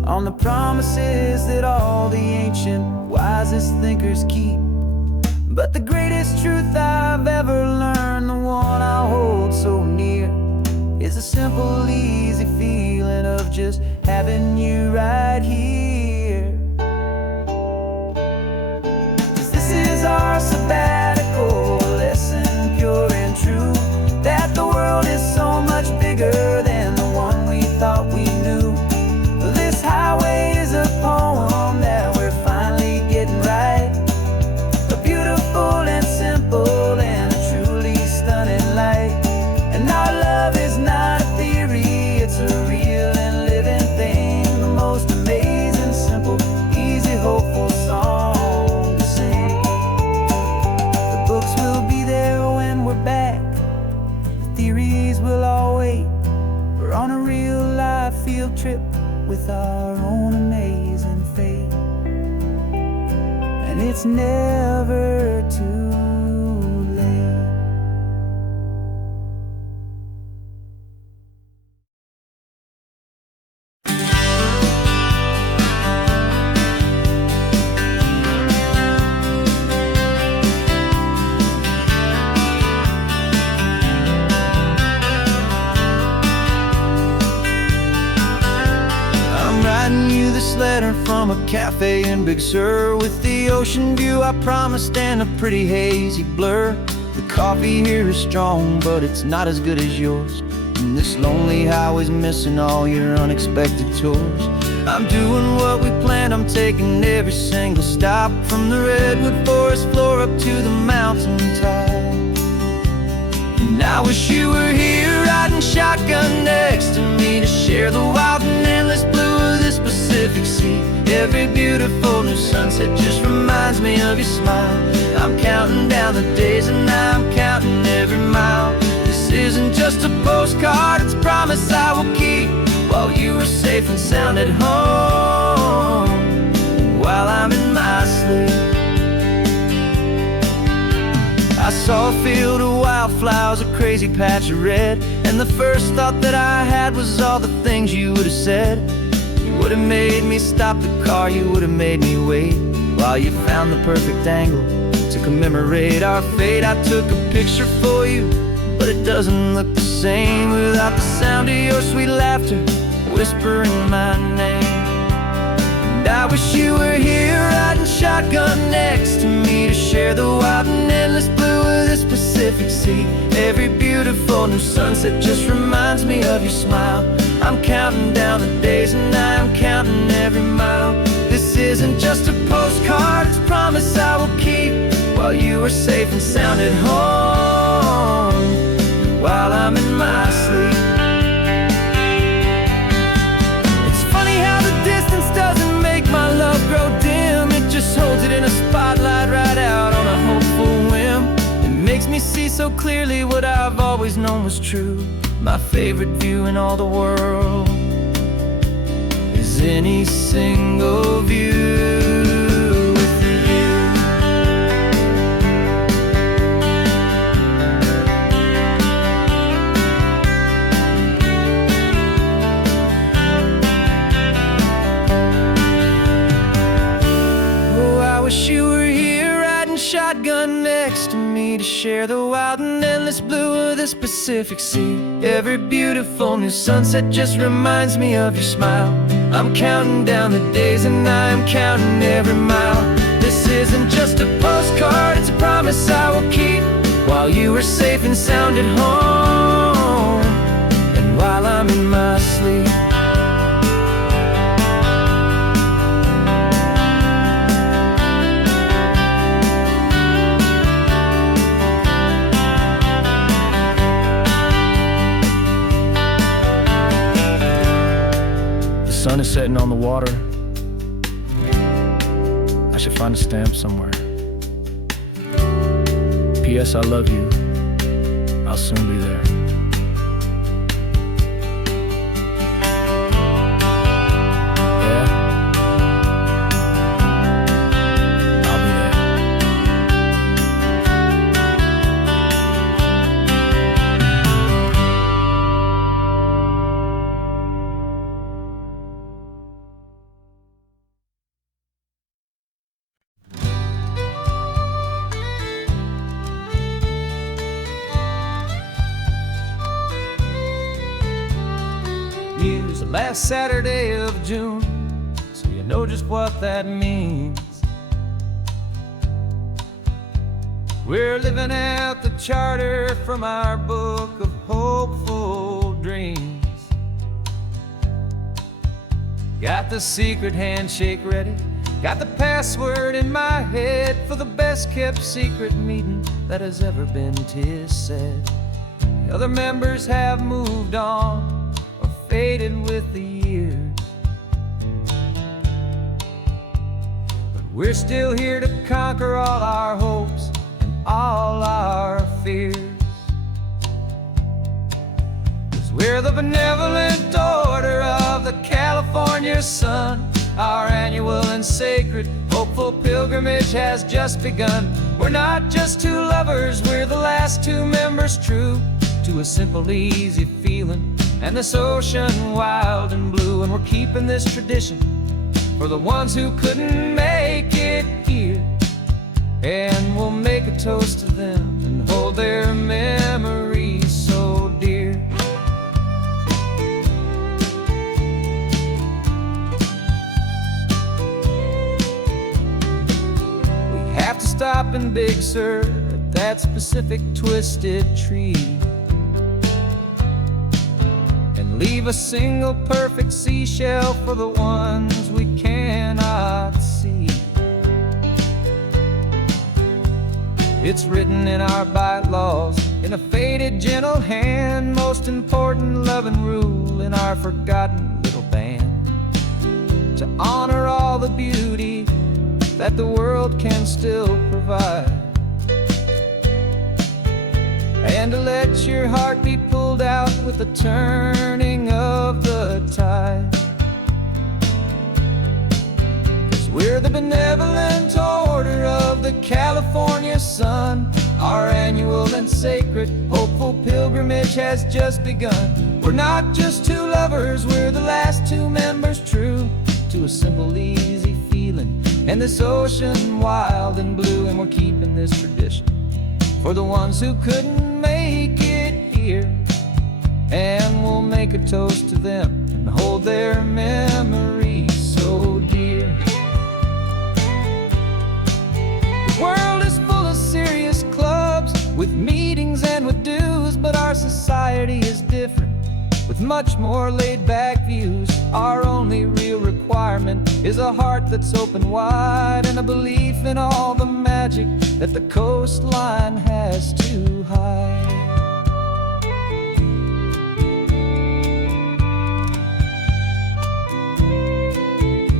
on the promises that all the ancient, wisest thinkers keep. But the greatest truth I've ever learned, the one I hold so near, is a simple, easy feeling of just having you right here. 'Cause this is our sabbatical lesson, pure and true, that the world is so much bigger than the one we thought we knew. This highway is a poem that we're finally getting right. A beautiful and simple and a truly stunning light. And our love is not a theory, it's a real and living thing. The most amazing, simple, easy, hopeful song to sing. The books will be there when we're back, the theories will all wait. We're on a real life field trip with our own amazing fate. And it's never too late. I'm writing you this letter from a cafe in Big Sur, with the ocean view I promised and a pretty hazy blur. The coffee here is strong, but it's not as good as yours. And this lonely highway's missing all your unexpected tours. I'm doing what we planned, I'm taking every single stop, from the redwood forest floor up to the mountain top. And I wish you were here riding shotgun next to me, to share the wild and endless blue of this Pacific Sea. Every beautiful new sunset just reminds me of your smile. I'm counting down the days and I'm counting every mile. This isn't just a postcard, it's a promise I will keep, while you are safe and sound at home, while I'm in my sleep. I saw a field of wildflowers, a crazy patch of red, and the first thought that I had was all the things you would have said. You would have made me stop the car, you would have made me wait, while you found the perfect angle to commemorate our fate. I took a picture for you, but it doesn't look the same without the sound of your sweet laughter whispering my name. I wish you were here riding shotgun next to me to share the wild and endless blue of this Pacific Sea. Every beautiful new sunset just reminds me of your smile. I'm counting down the days and I am counting every mile. This isn't just a postcard, it's a promise I will keep, while you are safe and sound at home, while I'm in my sleep. My love grow dim, it just holds it in a spotlight right out on a hopeful whim. It makes me see so clearly what I've always known was true. My favorite view in all the world is any single view. Wish you were here riding shotgun next to me to share the wild and endless blue of this Pacific Sea. Every beautiful new sunset just reminds me of your smile. I'm counting down the days and I am counting every mile. This isn't just a postcard, it's a promise I will keep, while you are safe and sound at home, and while I'm in my sleep. The sun is setting on the water. I should find a stamp somewhere. P.S. I love you. I'll soon be there. Yeah? I'll be there. Use the last Saturday of June, so you know just what that means. We're living out the charter from our book of hopeful dreams. Got the secret handshake ready, got the password in my head for the best kept secret meeting that has ever been, 'tis said. The other members have moved on, faded with the years, but we're still here to conquer all our hopes and all our fears. 'Cause we're the benevolent order of the California sun. Our annual and sacred hopeful pilgrimage has just begun. We're not just two lovers, we're the last two members true to a simple, easy feeling and this ocean wild and blue. And we're keeping this tradition for the ones who couldn't make it here, and we'll make a toast to them and hold their memories so dear. We have to stop in Big Sur at that specific twisted tree, leave a single perfect seashell for the ones we cannot see. It's written in our bylaws in a faded gentle hand, most important love and rule in our forgotten little band, to honor all the beauty that the world can still provide, and to let your heart be pulled out with the turning of the tide. 'Cause we're the benevolent order of the California sun. Our annual and sacred hopeful pilgrimage has just begun. We're not just two lovers, we're the last two members true to a simple, easy feeling and this ocean wild and blue. And we're keeping this tradition for the ones who couldn't make it here, and we'll make a toast to them and hold their memories so dear. World is full of serious clubs with meetings and with dues, but our society is different with much more laid-back views. Our only real requirement is a heart that's open wide and a belief in all the magic that the coastline has to hide.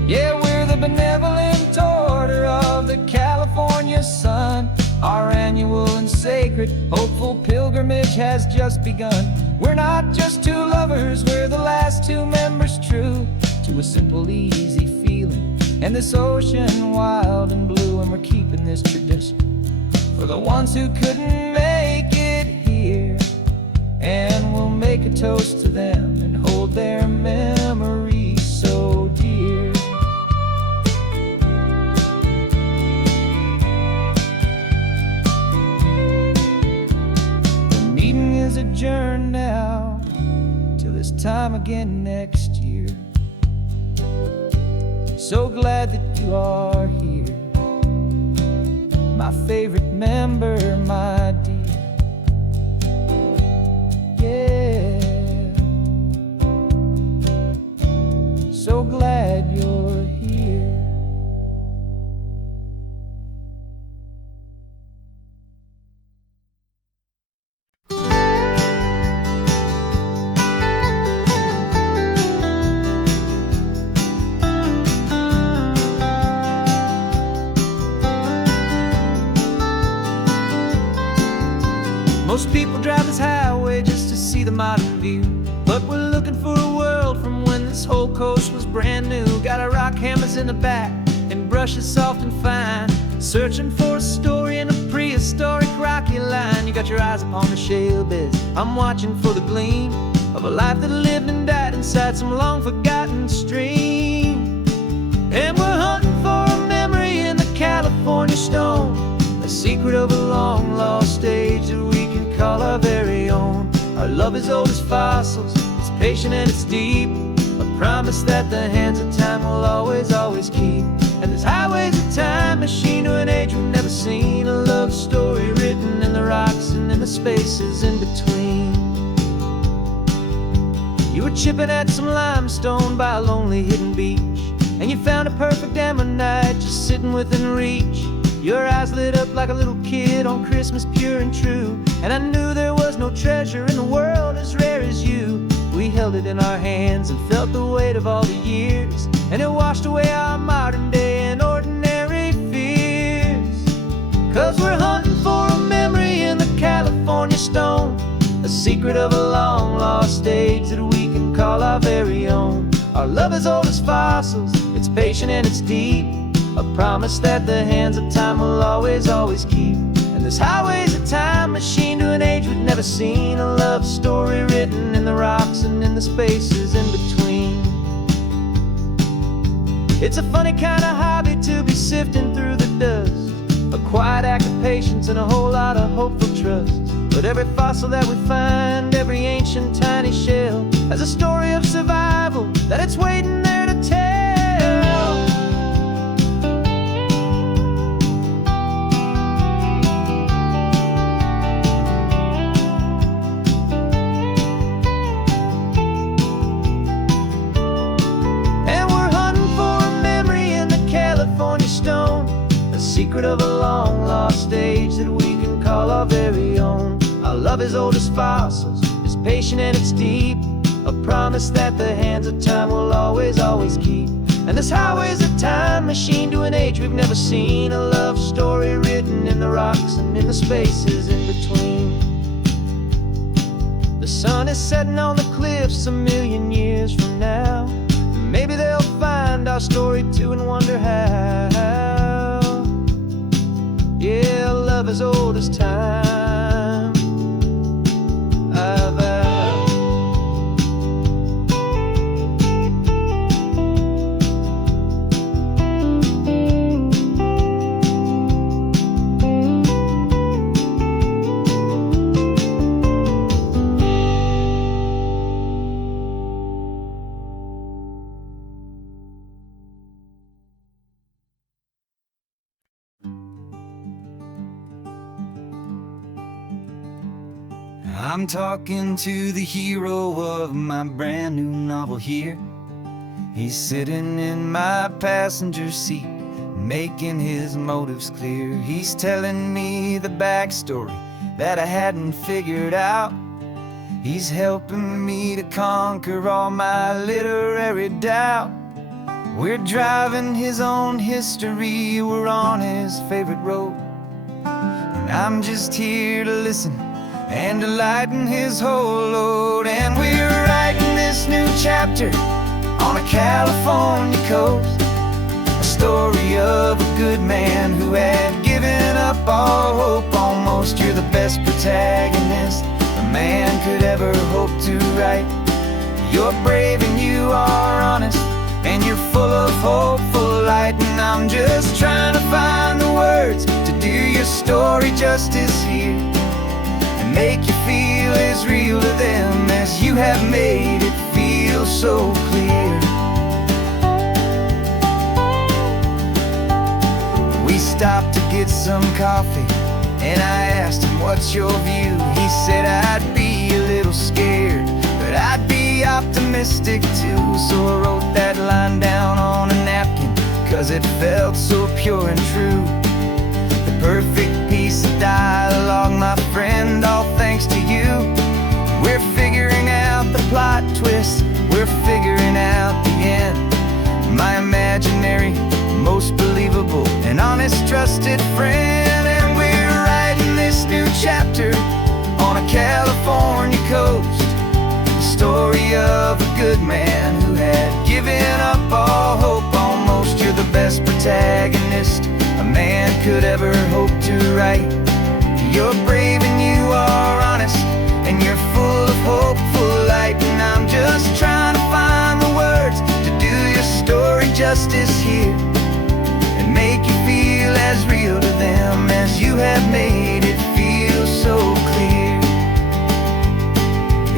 Yeah, we're the benevolent order of the California sun. Our annual and sacred, hopeful pilgrimage has just begun. We're not just two lovers, we're the last two members true to a simple, easy feeling. And this ocean wild and blue, and we're keeping this tradition for the ones who couldn't make it here. And we'll make a toast to them and hold their memories so dear. The meeting is adjourned now till this time again next year. So glad that you are here, my favorite member, my dear. Yeah, so glad you're here. Most people drive this highway just to see the modern view, but we're looking for a world from when this whole coast was brand new. Got our rock hammers in the back and brushes soft and fine, searching for a story in a prehistoric rocky line. You got your eyes upon the shale beds, I'm watching for the gleam of a life that lived and died inside some long forgotten stream. And we're hunting for a memory in the California stone, a secret of a long lost age that we can call our very own. Our love is old as fossils, it's patient and it's deep, a promise that the hands of time will always, always keep. And this highway's a time machine to an age we've never seen, a love story written in the rocks and in the spaces in between. You were chipping at some limestone by a lonely hidden beach, and you found a perfect ammonite just sitting within reach. Your eyes lit up like a little kid on Christmas, pure and true, and I knew there was no treasure in the world as rare as you. We held it in our hands and felt the weight of all the years, and it washed away our modern day and ordinary fears. 'Cause we're hunting for a memory in the California stone, a secret of a long lost age that we can call our very own. Our love is old as fossils, it's patient and it's deep, a promise that the hands of time will always, always keep. And this highway's a time machine to an age we've never seen, a love story written in the rocks and in the spaces in between. It's a funny kind of hobby to be sifting through the dust, a quiet act of patience and a whole lot of hopeful trust. But every fossil that we find, every ancient tiny shell, has a story of survival that it's waiting there to tell. Secret of a long lost age that we can call our very own. Our love is old as fossils, it's patient and it's deep, a promise that the hands of time will always, always keep. And this highway's a time machine to an age we've never seen, a love story written in the rocks and in the spaces in between. The sun is setting on the cliffs a million years from now, maybe they'll find our story too and wonder how. Yeah, love as old as time, I vow. I'm talking to the hero of my brand new novel here. He's sitting in my passenger seat, making his motives clear. He's telling me the backstory that I hadn't figured out. He's helping me to conquer all my literary doubt. We're driving his own history, we're on his favorite road, and I'm just here to listen and to lighten his whole load. And we're writing this new chapter on a California coast, a story of a good man who had given up all hope almost. You're the best protagonist a man could ever hope to write. You're brave and you are honest, and you're full of hopeful light. And I'm just trying to find the words to do your story justice here, and make you feel as real to them as you have made it feel so clear. We stopped to get some coffee, and I asked him, what's your view? He said, I'd be a little scared, but I'd be optimistic too. So I wrote that line down on a napkin, 'cause it felt so pure and true. The perfect piece of dialogue, my friend, all thanks to you. We're figuring out the plot twist, we're figuring out the end. My imaginary, most believable and honest trusted friend. And we're writing this new chapter on a California coast, the story of a good man who had given up all hope almost. You're the best protagonist a man could ever hope to write. You're brave and you are honest, and you're full of hopeful light. And I'm just trying to find the words to do your story justice here, and make you feel as real to them as you have made it feel so clear.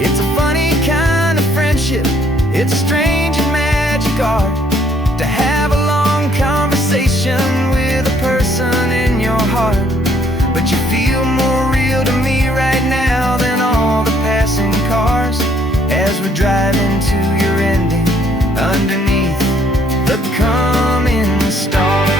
It's a funny kind of friendship, it's strange and magic art to have a long conversation with a person in your heart. But you feel more real to me right now than all the passing cars, as we're driving to your ending underneath the coming stars.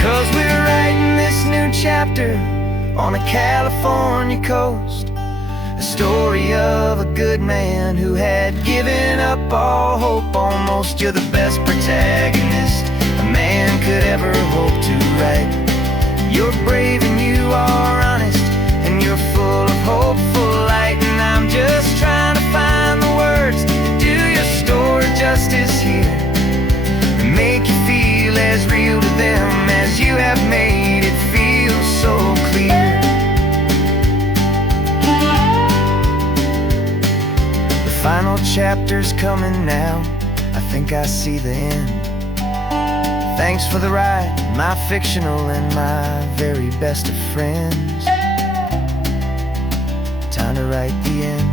'Cause we're writing this new chapter on a California coast, a story of a good man who had given up all hope almost. You're the best protagonist a man could ever hope to write. You're brave and you are honest, and you're full of hopeful light. And I'm just trying to find the words to do your story justice here, and make you feel as real to them as you have made it feel so clear. The final chapter's coming now, I think I see the end. Thanks for the ride, my fictional and my very best of friends. Time to write the end.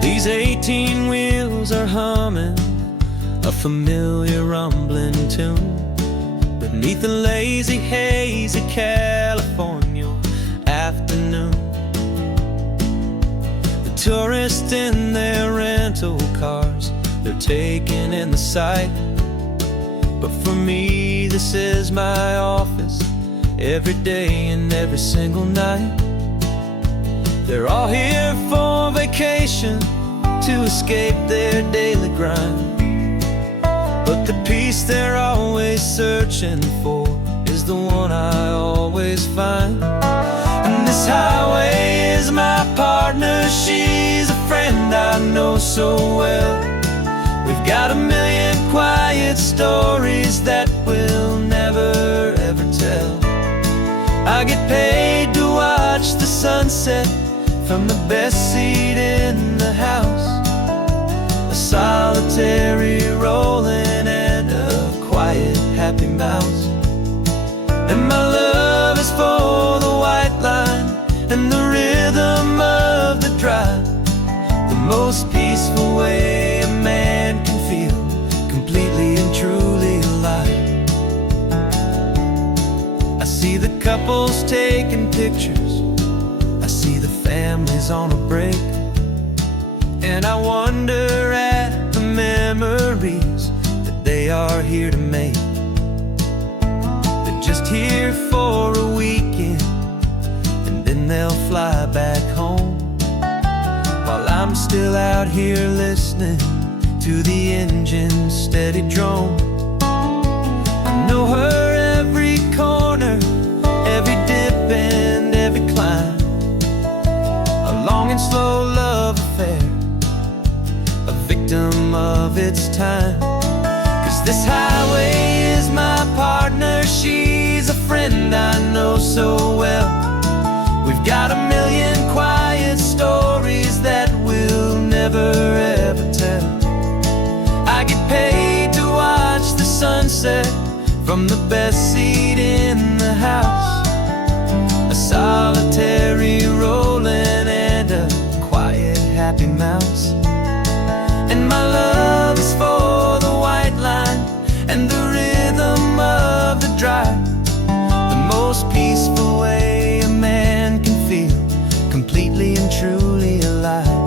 These 18 wheels are humming a familiar rumbling tune beneath the lazy haze of California afternoon. The tourists in their rental cars, they're taking in the sight. But for me, this is my office, every day and every single night. They're all here for vacation, to escape their daily grind. But the peace they're always searching for is the one I always find. And this highway is my partner, she's a friend I know so well. We've got a million quiet stories that we'll never ever tell. I get paid to watch the sunset from the best seat in the house. A solitary rolling and a quiet happy mouse. And my love is for the white line and the rhythm of the drive. The most peaceful way a man can feel completely and truly alive. I see the couples taking pictures, I see the families on a break, and I wonder at the memories that they are here to make. They're just here for a weekend, and then they'll fly back home, while I'm still out here listening to the engine's steady drone. I know her every corner, every dip and every climb. A long and slow love affair, a victim of its time. 'Cause this highway is my partner, she's a friend I know so well. We've got a million quiet stories that we'll never ever tell. I get paid to watch the sunset from the best seat in the house. A solitary rolling and a quiet happy mouse. And my love is for the white line and the rhythm of the drive. The most peaceful way a man can feel completely and truly alive.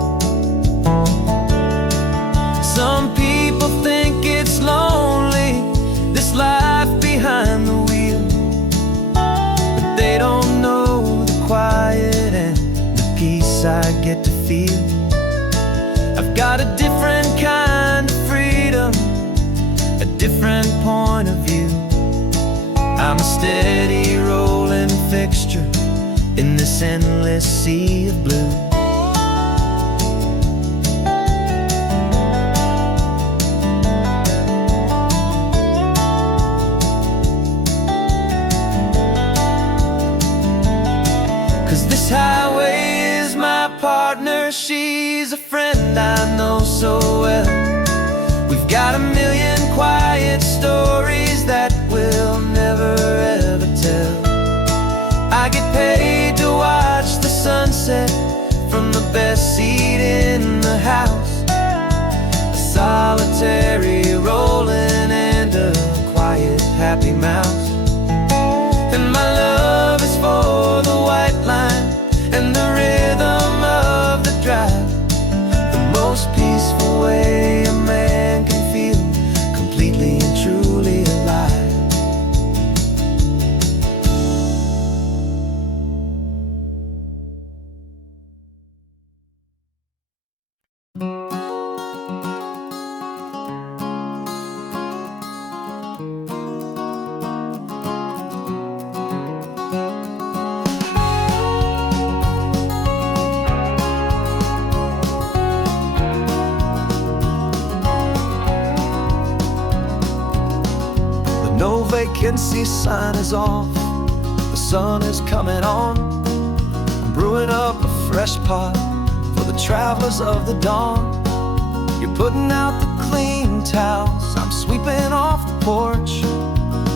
Some people think it's lonely, this life behind the wheel, but they don't know the quiet and the peace I get to feel. I've got a different kind of freedom, a different point of view. I'm a steady rolling fixture in this endless sea of blue. 'Cause this highway is my partner, she's a friend I know so well. We've got a million quiet stories that we'll never ever tell. I get paid to watch the sunset from the best seat in the house. A solitary rolling and a quiet happy mouse. And my love is for the white line and the rhythm of the drive. The most peaceful way a man can feel completely and truly alive. No vacancy sign is off, the sun is coming on. I'm brewing up a fresh pot for the travelers of the dawn. You're putting out the clean towels, I'm sweeping off the porch.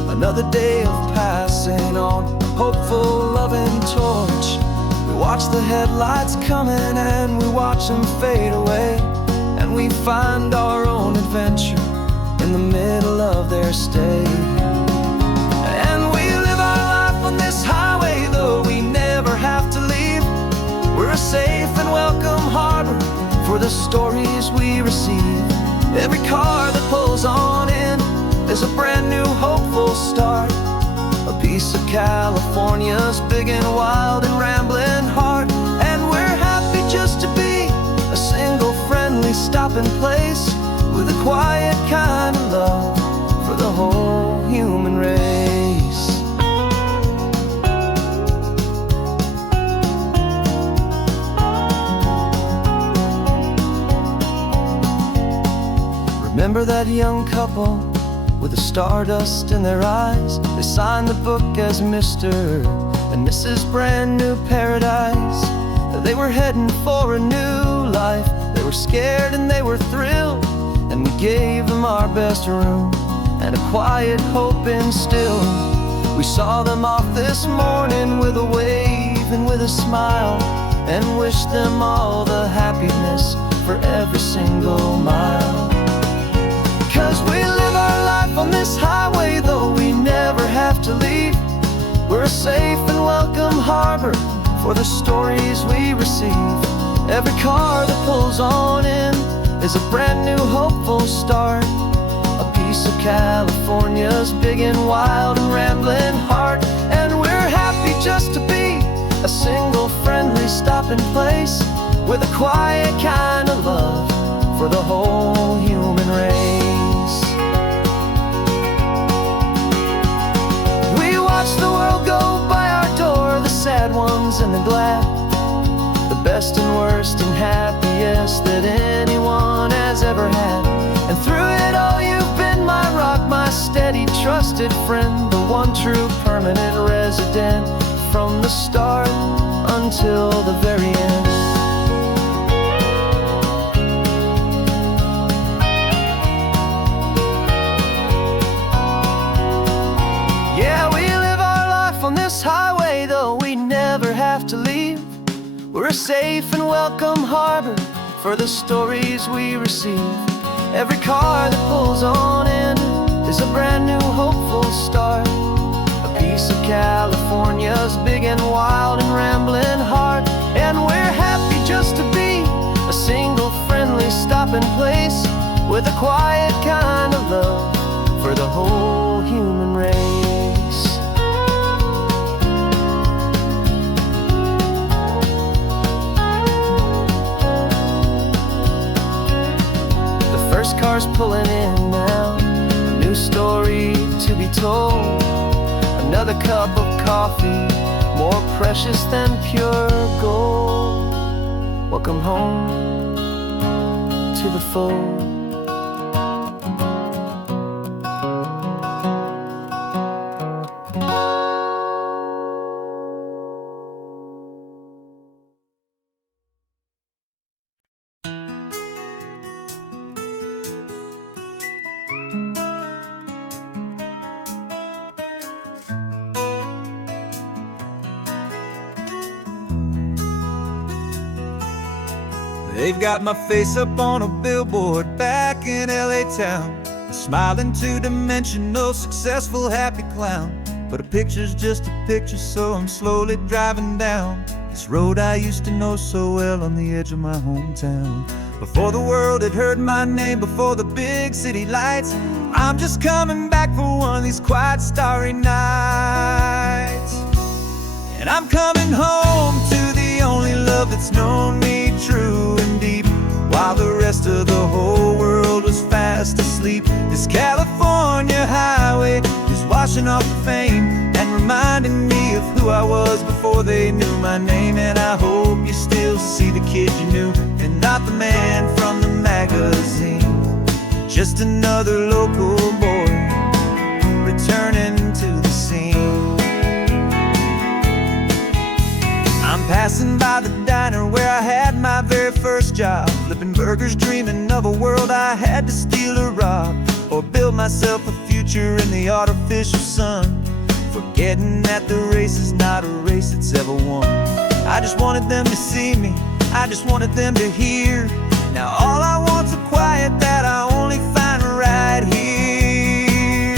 Another day of passing on, a hopeful loving torch. We watch the headlights coming and we watch them fade away, and we find our own adventure in the middle of their stay. And we live our life on this highway, though we never have to leave. We're a safe and welcome harbor for the stories we receive. Every car that pulls on in is a brand new hopeful start. A piece of California's big and wild and rambling heart. And we're happy just to be a single friendly stopping place, with a quiet kind of love for the whole human race. Remember that young couple with the stardust in their eyes. They signed the book as Mr. and Mrs. Brand New Paradise. They were heading for a new life. They were scared and they were thrilled, and we gave them our best room and a quiet hope instilled. We saw them off this morning with a wave and with a smile, and wished them all the happiness for every single mile. 'Cause we live our life on this highway, though we never have to leave. We're a safe and welcome harbor for the stories we receive. Every car that pulls on in is a brand new hopeful start, a piece of California's big and wild and rambling heart. And we're happy just to be a single friendly stopping place, with a quiet kind of love for the whole human race. We watch the world go by our door, the sad ones and the glad, the best and worst and happiest that anyone has ever had. And through it all you've been my rock, my steady trusted friend, the one true permanent resident, from the start until the very end. Yeah, we live our life on this highway, though we never have to leave. We're a safe and welcome harbor for the stories we receive. Every car that pulls on in is a brand new hopeful start, a piece of California's big and wild and rambling heart. And we're happy just to be a single friendly stopping place, with a quiet kind of love for the whole human race. The first car's pulling in now, a new story to be told. Another cup of coffee, more precious than pure gold. Welcome home to the fold. They've got my face up on a billboard back in LA town, a smiling two-dimensional, successful, happy clown. But a picture's just a picture, so I'm slowly driving down this road I used to know so well on the edge of my hometown. Before the world had heard my name, before the big city lights, I'm just coming back for one of these quiet, starry nights. And I'm coming home to the only love that's known me true and deep, while the rest of the whole world was fast asleep. This California highway is washing off the fame and reminding me of who I was before they knew my name. And I hope you still see the kid you knew, and not the man from the magazine. Just another local boy returning to the scene. I'm passing by the diner where I had my very first job, flipping burgers, dreaming of a world I had to steal or rob, or build myself a future in the artificial sun, forgetting that the race is not a race that's ever won. I just wanted them to see me, I just wanted them to hear. Now all I want's a quiet that I only find right here.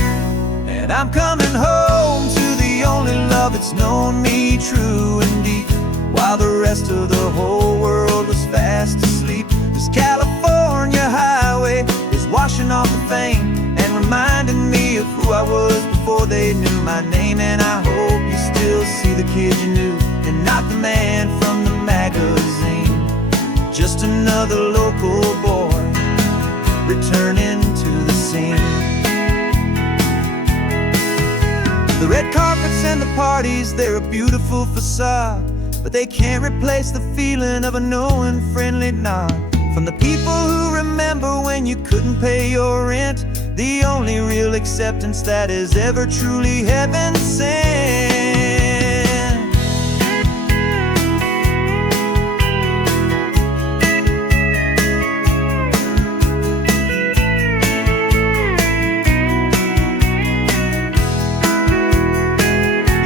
And I'm coming home to the only love that's known me true and deep, while the rest of the whole world was fast asleep. This California highway is washing off the fame and reminding me of who I was before they knew my name. And I hope you still see the kid you knew, and not the man from the magazine. Just another local boy returning to the scene. The red carpets and the parties, they're a beautiful facade, but they can't replace the feeling of a knowing friendly nod From the people who remember when you couldn't pay your rent, the only real acceptance that is ever truly heaven sent.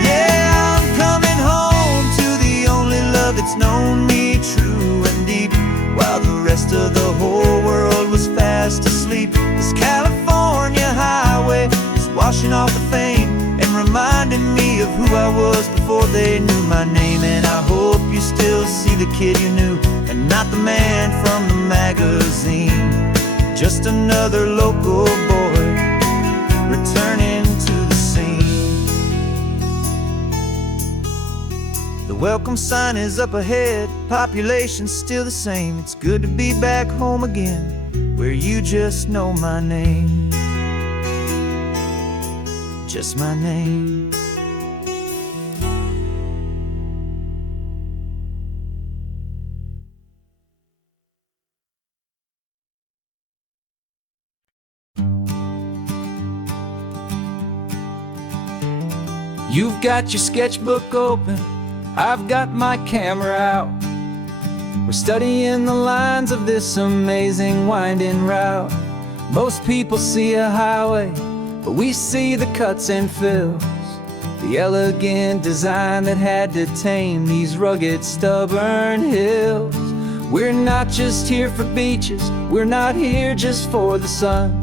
Yeah, I'm coming home to the only love that's known me true and deep, while the rest of the whole world was fast asleep. This California highway is washing off the fame and reminding me of who I was before they knew my name. And I hope you still see the kid you knew and not the man from the magazine. Just another local boy returning to the scene. The welcome sign is up ahead, population's still the same. It's good to be back home again, where you just know my name. Just my name. You've got your sketchbook open, I've got my camera out. We're studying the lines of this amazing winding route. Most people see a highway, but we see the cuts and fills, the elegant design that had to tame these rugged, stubborn hills. We're not just here for beaches, we're not here just for the sun.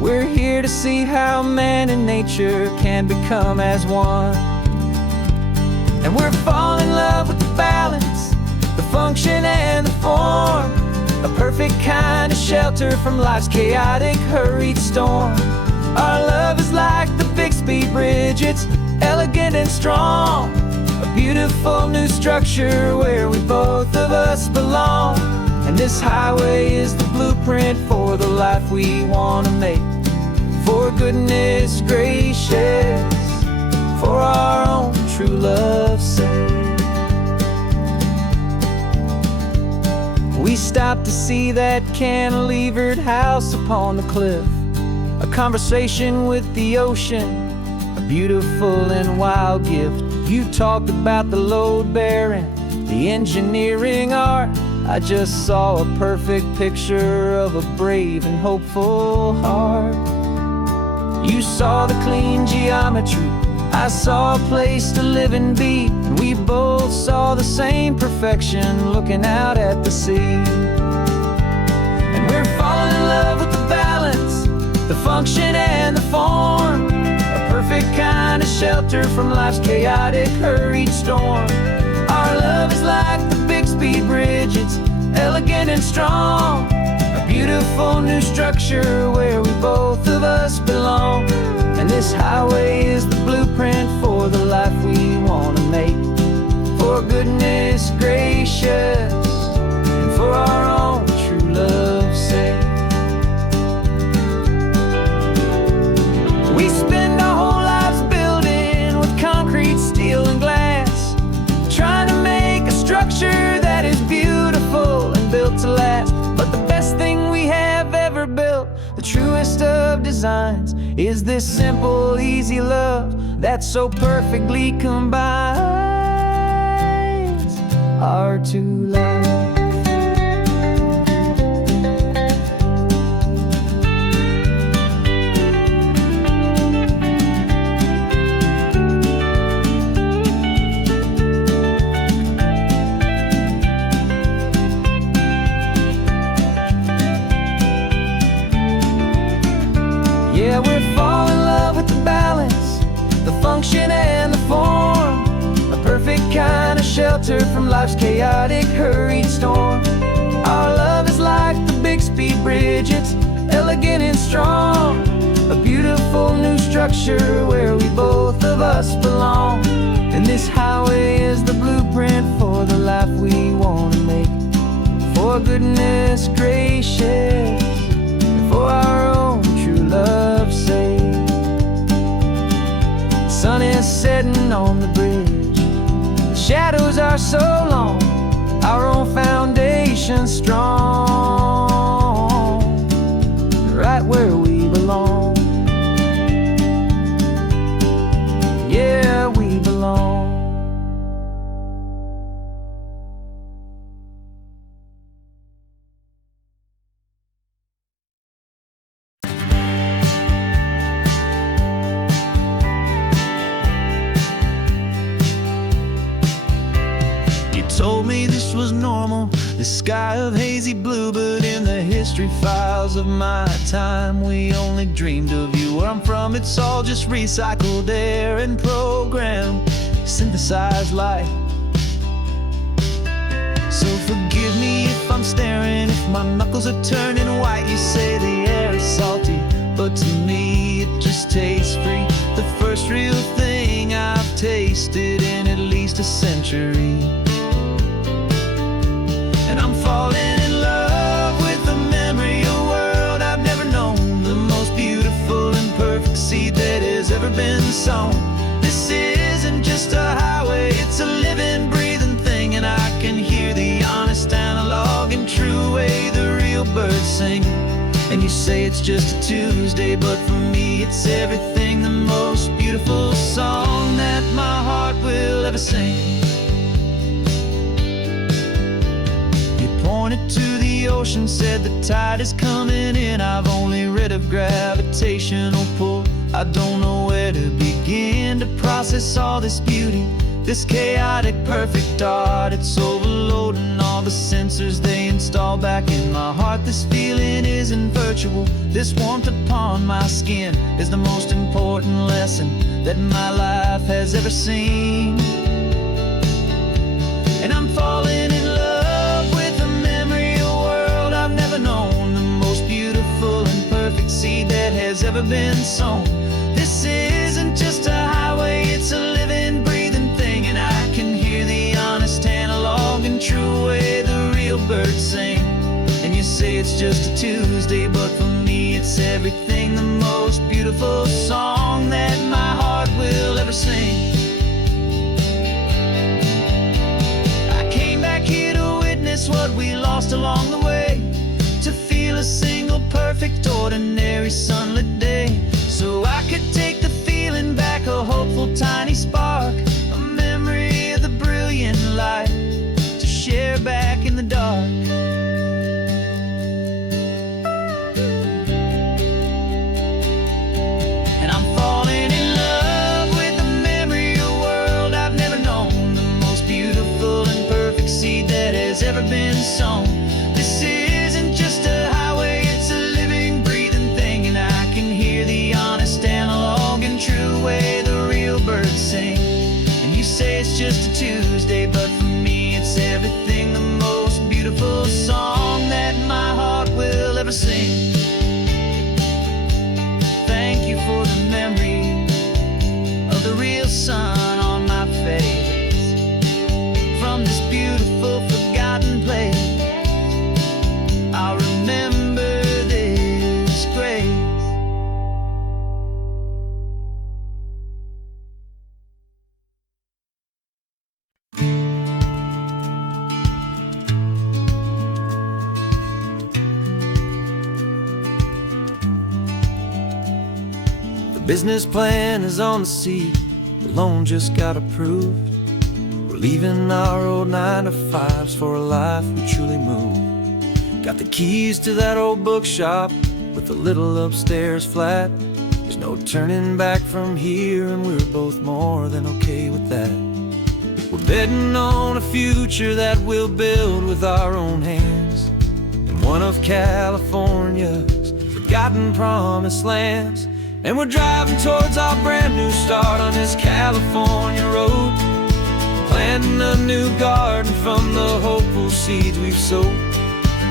We're here to see how man and nature can become as one. And we're falling in love with the balance, the function and the form, a perfect kind of shelter from life's chaotic, hurried storm. Our love is like the Bixby Bridge, it's elegant and strong, a beautiful new structure where we both of us belong. And this highway is the blueprint for the life we want to make. For goodness gracious, for our own true love's sake. We stopped to see that cantilevered house upon the cliff, a conversation with the ocean, a beautiful and wild gift. You talked about the load bearing, the engineering art. I just saw a perfect picture of a brave and hopeful heart. You saw the clean geometry, I saw a place to live and be, and we both saw the same perfection looking out at the sea. And we're falling in love with the balance, the function and the form, a perfect kind of shelter from life's chaotic, hurried storm. Our love is like the Bixby Bridge, it's elegant and strong, a beautiful new structure where we both of us belong. And this highway is the blueprint for the life we want to make. For goodness gracious, and for our own true love's sake. We spend our whole lives building with concrete, steel, and glass, trying to make a structure that is beautiful and built to last. But the best thing we have ever built, the truest of designs, is this simple, easy love that so perfectly combines our two lives. Yeah, we're falling in love with the balance, the function and the form, a perfect kind of shelter from life's chaotic, hurried storm. Our love is like the Bixby Bridge, it's elegant and strong, a beautiful new structure where we both of us belong. And this highway is the blueprint for the life we want to make. For goodness gracious, for our own true love's sake. The sun is setting on the bridge, the shadows are so long, our own foundation strong. The sky of hazy blue, but in the history files of my time, we only dreamed of you. Where I'm from, it's all just recycled air and programmed, synthesized light. So forgive me if I'm staring, if my knuckles are turning white. You say the air is salty, but to me it just tastes free. The first real thing I've tasted in at least a century. And I'm falling in love with the memory of a world I've never known, the most beautiful and perfect seed that has ever been sown. This isn't just a highway, it's a living, breathing thing, and I can hear the honest analog and true way the real birds sing. And you say it's just a Tuesday, but for me it's everything, the most beautiful song that my heart will ever sing. Pointed to the ocean, said the tide is coming in. I've only read of gravitational pull. I don't know where to begin to process all this beauty, this chaotic perfect art. It's overloading all the sensors they install back in my heart. This feeling isn't virtual, this warmth upon my skin is the most important lesson that my life has ever seen. And I'm falling in love with a memory of a world I've never known, the most beautiful and perfect seed that has ever been sown. This isn't just a highway, it's a living, breathing thing, and I can hear the honest analog and true way the real birds sing. And you say it's just a Tuesday, but for me it's everything, the most beautiful song that my heart will ever sing. What we lost along the way, to feel a single perfect ordinary sunlit day, so I could take the feeling back, a hopeful tiny spark, a memory of the brilliant light to share back in the dark. And I'm falling in love with the memory of a world I've never known, the most beautiful and perfect seed that has ever been sown. This isn't just a highway, it's a living, breathing thing, and I can hear the honest analog and true way the real birds sing. And you say it's just a Tuesday, but for me it's everything, the most beautiful song that my heart will ever sing. Thank you for the memory of the real sun on my face, from this beautiful forgotten place. I'll remember this grace. The business plan is on the seat, the loan just got approved. We're leaving our old 9-to-5s for a life we truly move. Got the keys to that old bookshop with the little upstairs flat. There's no turning back from here, and we're both more than okay with that. We're betting on a future that we'll build with our own hands, in one of California's forgotten promised lands. And we're driving towards our brand new start on this California road, planting a new garden from the hopeful seeds we've sowed.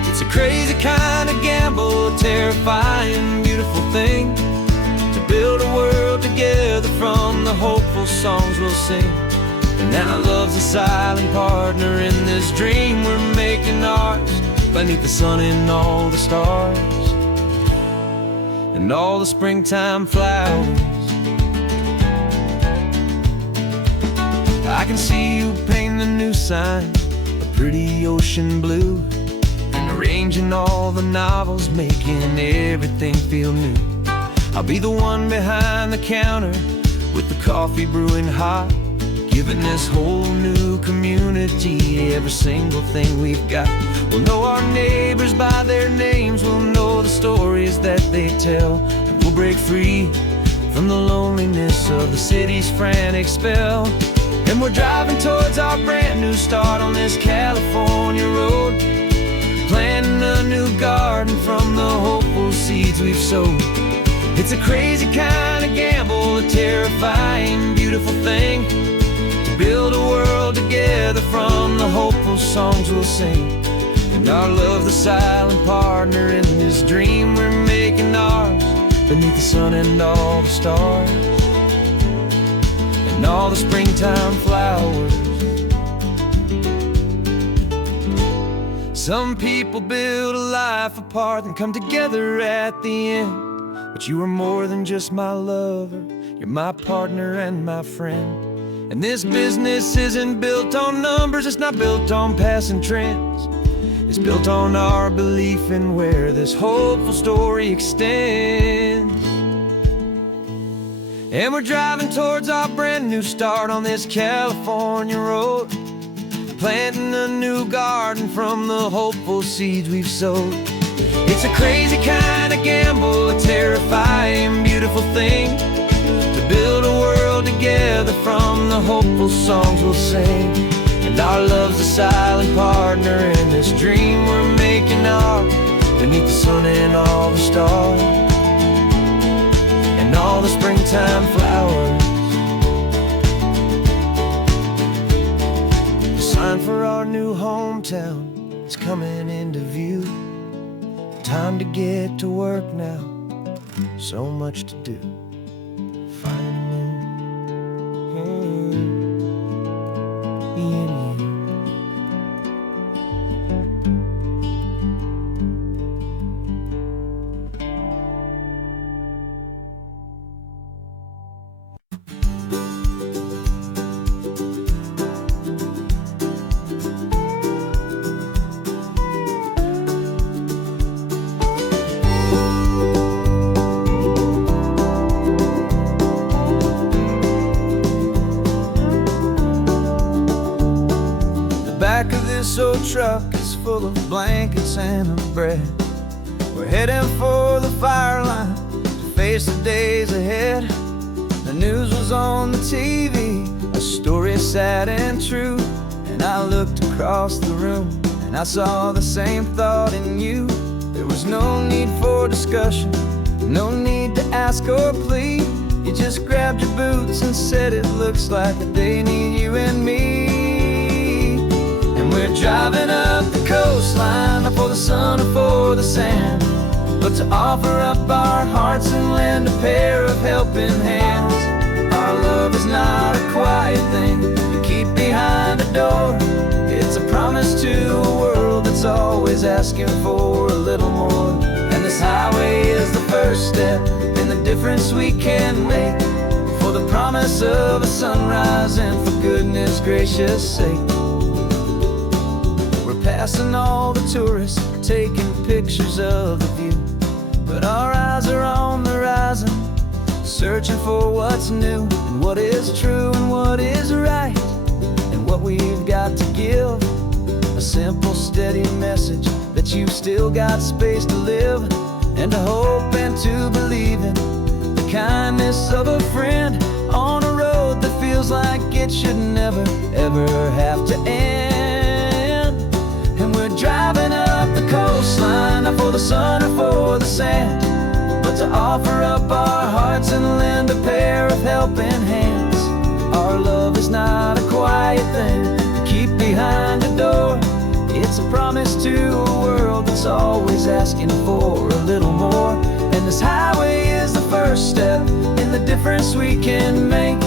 It's a crazy kind of gamble, a terrifying, beautiful thing, to build a world together from the hopeful songs we'll sing. And now love's a silent partner in this dream we're making ours, beneath the sun and all the stars and all the springtime flowers. I can see you painting the new sign, a pretty ocean blue, and arranging all the novels, making everything feel new. I'll be the one behind the counter with the coffee brewing hot, giving this whole new community every single thing we've got. We'll know our neighbors by their names, we'll know the stories that they tell, and we'll break free from the loneliness of the city's frantic spell. And we're driving towards our brand new start on this California road, planting a new garden from the hopeful seeds we've sowed. It's a crazy kind of gamble, a terrifying, beautiful thing, to build a world together from the hopeful songs we'll sing. And our love, the silent partner in this dream we're making ours, beneath the sun and all the stars, and all the springtime flowers. Some people build a life apart and come together at the end, but you are more than just my lover, you're my partner and my friend. And this business isn't built on numbers, it's not built on passing trends. It's built on our belief in where this hopeful story extends. And we're driving towards our brand new start on this California road, planting a new garden from the hopeful seeds we've sowed. It's a crazy kind of gamble, a terrifying, beautiful thing, to build a world together from the hopeful songs we'll sing. And our love's a silent partner in this dream we're making ours, beneath the sun and all the stars, and all the springtime flowers. The sign for our new hometown is coming into view. Time to get to work now, so much to do. Back of this old truck is full of blankets and a bread. We're heading for the fire line to face the days ahead. The news was on the TV, a story sad and true, and I looked across the room and I saw the same thought in you. There was no need for discussion, no need to ask or plead. You just grabbed your boots and said it looks like a day need you and me. We're driving up the coastline, not for the sun or for the sand, but to offer up our hearts and lend a pair of helping hands. Our love is not a quiet thing you keep behind a door. It's a promise to a world that's always asking for a little more. And this highway is the first step in the difference we can make, for the promise of a sunrise and for goodness gracious sake. Passing all the tourists, taking pictures of the view, but our eyes are on the horizon, searching for what's new, and what is true and what is right, and what we've got to give. A simple, steady message that you've still got space to live, and to hope and to believe in the kindness of a friend on a road that feels like it should never, ever have to end. Driving up the coastline, not for the sun or for the sand, but to offer up our hearts and lend a pair of helping hands. Our love is not a quiet thing to keep behind a door. It's a promise to a world that's always asking for a little more. And this highway is the first step in the difference we can make,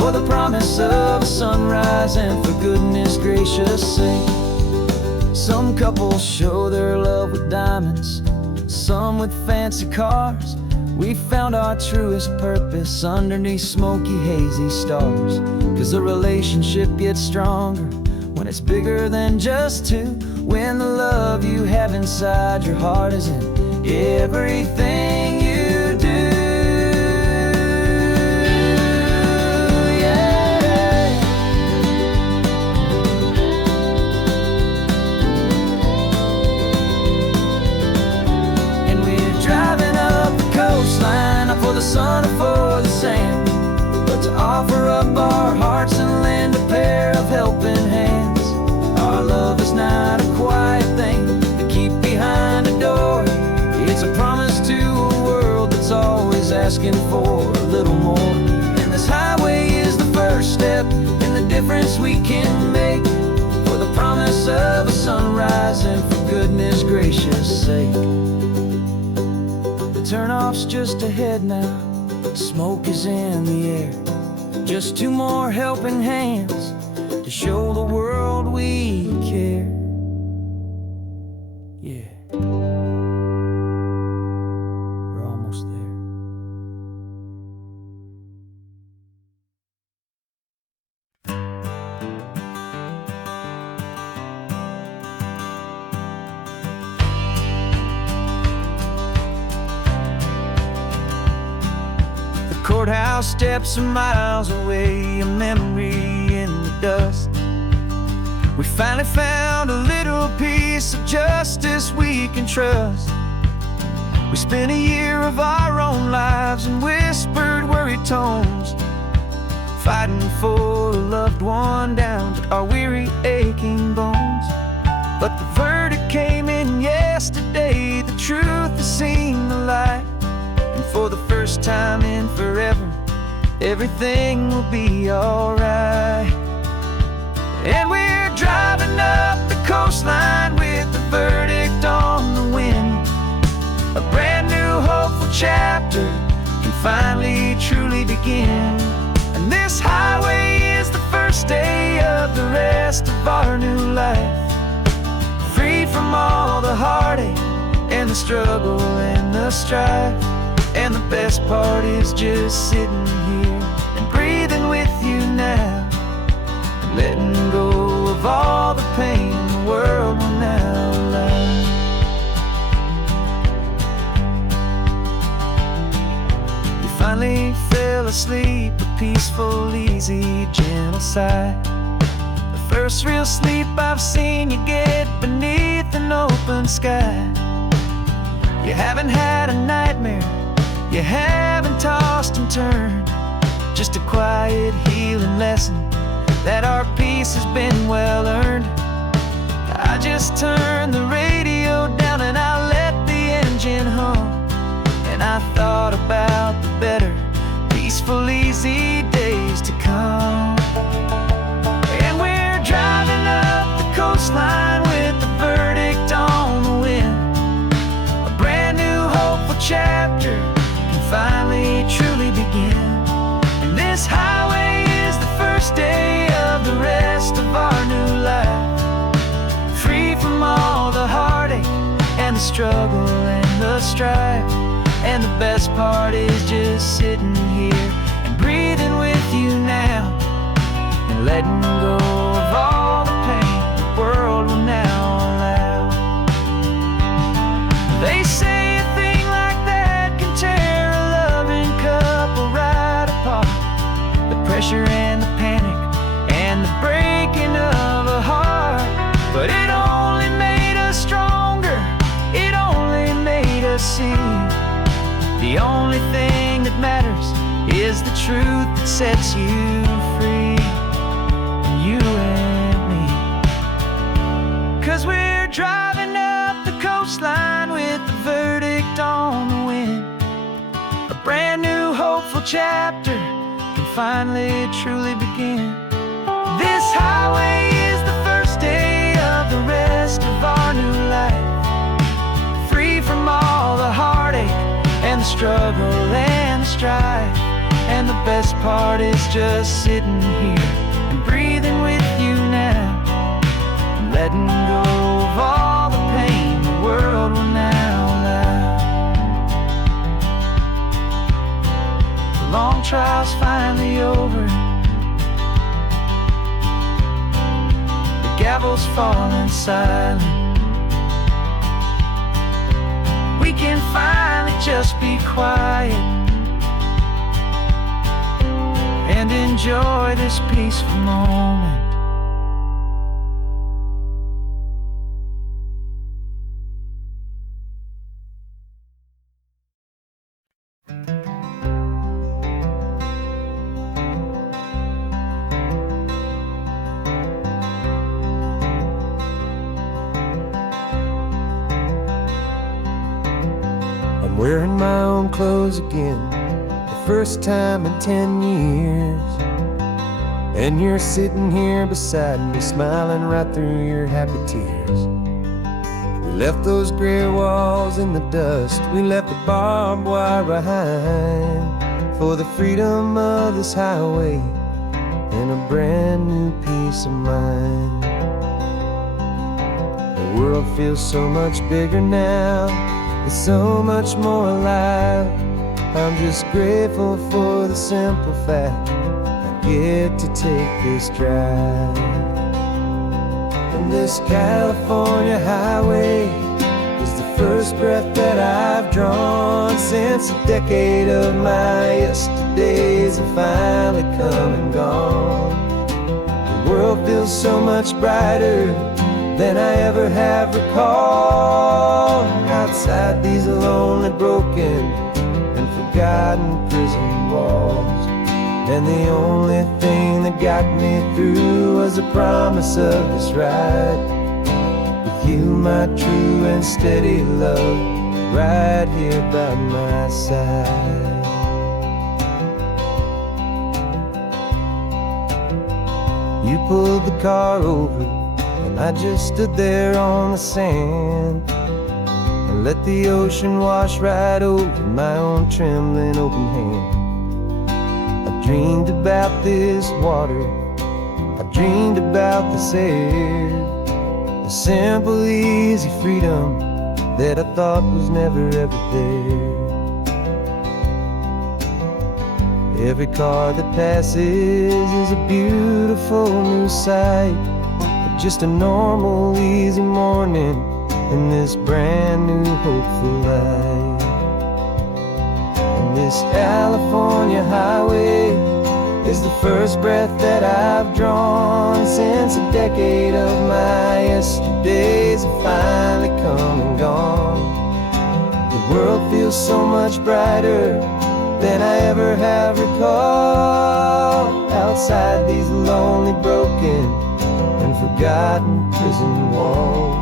for the promise of a sunrise and for goodness gracious sake. Some couples show their love with diamonds, some with fancy cars. We found our truest purpose underneath smoky, hazy stars. 'Cause a relationship gets stronger when it's bigger than just two, when the love you have inside your heart is in everything you do. For the sun or for the sand, but to offer up our hearts and lend a pair of helping hands. Our love is not a quiet thing to keep asking for a little more. And this highway is the first step in the difference we can make, for the promise of a sunrise and for goodness gracious sake. The turnoff's just ahead now, smoke is in the air. Just two more helping hands to show the world we care. Yeah, we're almost there. The courthouse steps are miles away, a memory in the dust. We finally found a little piece of justice we can trust. We spent a year of our own lives in whispered, worried tones, fighting for a loved one down to our weary, aching bones. But the verdict came in yesterday, the truth has seen the light. And for the first time in forever, everything will be alright. And we're driving up the coastline with the verdict on the wind. A brand new hopeful chapter can finally truly begin. And this highway is the first day of the rest of our new life, free from all the heartache and the struggle and the strife. And the best part is just sitting here and breathing with you now, letting go of all the pain the world will now allow. You finally fell asleep, a peaceful, easy, gentle sigh. The first real sleep I've seen you get beneath an open sky. You haven't had a nightmare, you haven't tossed and turned, just a quiet healing lesson that our peace has been well earned. I just turned the radio down and I let the engine hum, and I thought about the better, peaceful, easy days to come. And we're driving up the coastline with the verdict on the wind. A brand new hopeful chapter can finally truly begin. And this highway is the first day of the rest of our new life, free from all the heartache and the struggle and the strife. And the best part is just sitting here and breathing with you now, and letting go of all the pain the world will now allow. They say a thing like that can tear a loving couple right apart. The pressure and the panic and the breaking of a heart, but it only made us stronger, it only made us see the only thing that matters is the truth that sets you free, you and me. 'Cause we're driving up the coastline with the verdict on the wind. A brand new hopeful chapter can finally truly begin. This highway is the first day of the rest of our new life, free from all the heartache and the struggle and the strife. And the best part is just sitting here and breathing with you now, and letting go of all the pain the world will now allow. The long trial's finally over, the gavel's falling silent. We can finally just be quiet and enjoy this peaceful moment. I'm wearing my own clothes again, first time in 10 years. And you're sitting here beside me, smiling right through your happy tears. We left those gray walls in the dust, we left the barbed wire behind, for the freedom of this highway and a brand new peace of mind. The world feels so much bigger now, it's so much more alive. I'm just grateful for the simple fact I get to take this drive. And this California highway is the first breath that I've drawn since a decade of my yesterdays have finally come and gone. The world feels so much brighter than I ever have recalled. Outside these lonely, broken, and forgotten prison walls, and the only thing that got me through was the promise of this ride with you, my true and steady love, right here by my side. You pulled the car over and I just stood there on the sand and let the ocean wash right over my own trembling open hand. I dreamed about this water, I dreamed about this air, the simple easy freedom that I thought was never ever there. Every car that passes is a beautiful new sight, just a normal easy morning in this brand new hopeful life. And this California highway is the first breath that I've drawn since a decade of my yesterdays have finally come and gone. The world feels so much brighter than I ever have recalled. Outside these lonely, broken, and forgotten prison walls,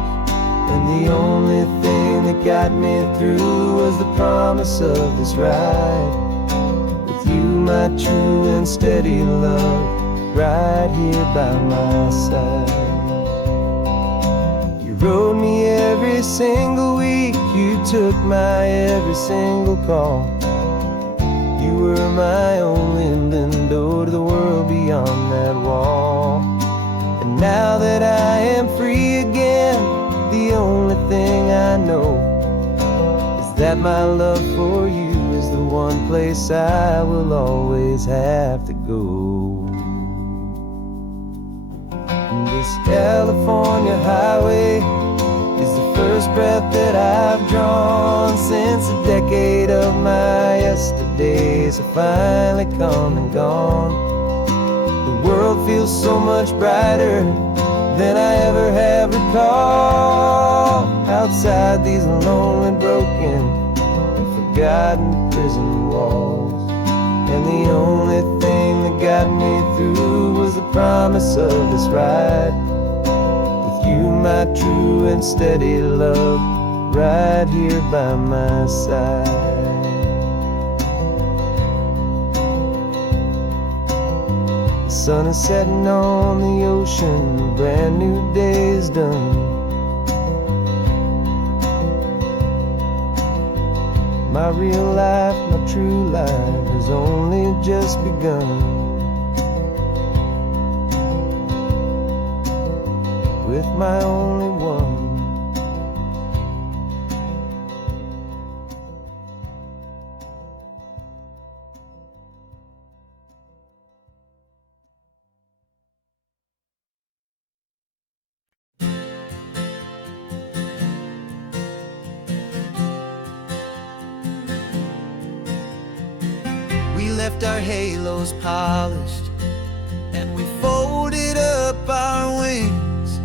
and the only thing that got me through was the promise of this ride with you, my true and steady love, right here by my side. You rode me every single week, you took my every single call. You were my only window to the world beyond that wall. And now that I am free again, the only thing I know is that my love for you is the one place I will always have to go. And this California highway is the first breath that I've drawn since a decade of my yesterdays have finally come and gone. The world feels so much brighter than I ever have recalled. Outside these lonely, broken, and forgotten prison walls, and the only thing that got me through was the promise of this ride with you, my true and steady love, right here by my side. The sun is setting on the ocean, a brand new day is done. My real life, my true life has only just begun. With my only one. We left our halos polished and we folded up our wings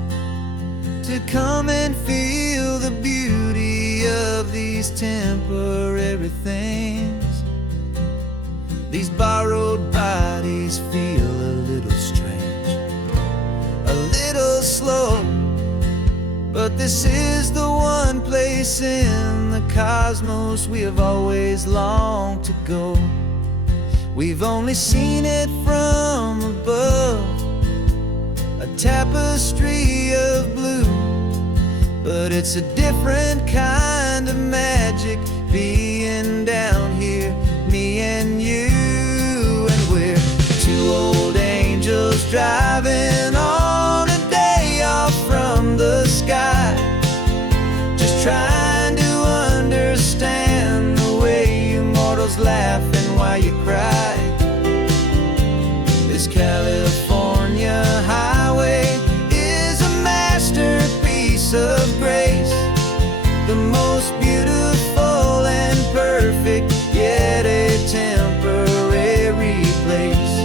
to come and feel the beauty of these temporary things. These borrowed bodies feel a little strange, a little slow, but this is the one place in the cosmos we have always longed to go. We've only seen it from above, a tapestry of blue. But it's a different kind of magic being down here, me and you. And we're two old angels driving on a day off from the sky, just trying to understand the way you mortals laugh and why you cry. This California highway is a masterpiece of grace, the most beautiful and perfect, yet a temporary place.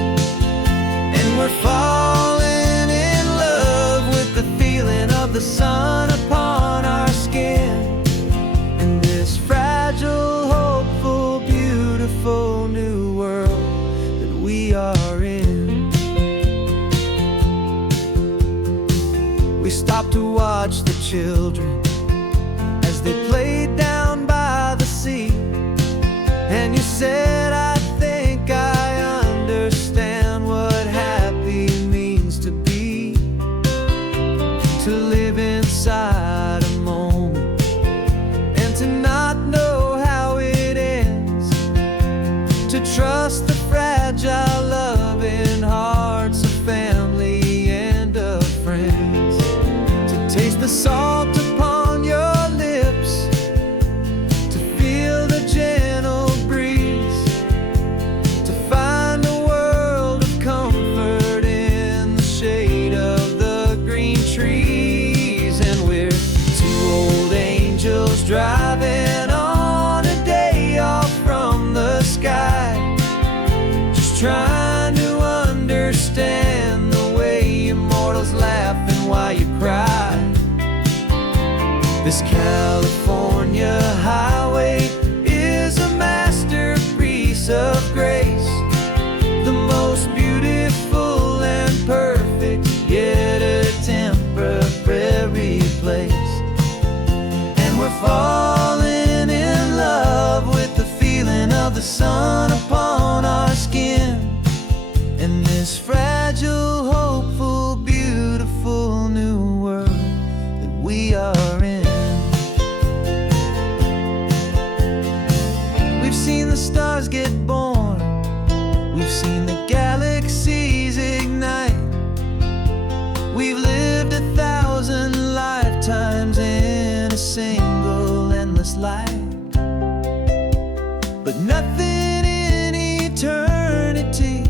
And we're falling in love with the feeling of the sun upon our skin, in this fragile, hopeful, beautiful new world that we are in. We stopped to watch the children as they played down by the sea, and you said, I think I understand what happy means to be, to live inside a moment and to not know how it ends, to trust the fragile loving hearts of family and of friends, to taste the salt upon your lips, to feel the gentle breeze, to find a world of comfort in the shade of the green trees. And we're two old angels driving on a day off from the sky, just trying to understand the way you mortals laugh and why you cry. This California highway is a masterpiece of grace, the most beautiful and perfect, yet a temporary place. And we're falling in love with the feeling of the sun upon our skin, in this fragile, hopeful, beautiful new world that we are in. We've seen the stars get born, we've seen the galaxies ignite, we've lived 1,000 lifetimes in a single endless life. But nothing in eternity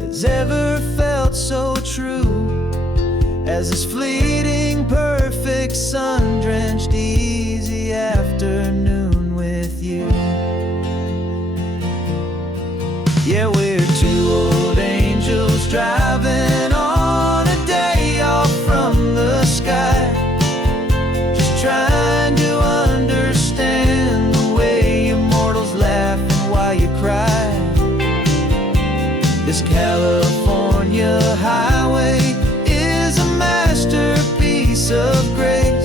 has ever felt so true as this fleeting, perfect, sun-drenched, easy afternoon with you. Yeah, we're two old angels driving on a day off from the sky, just trying to understand the way you mortals laugh and why you cry. This California highway is a masterpiece of grace,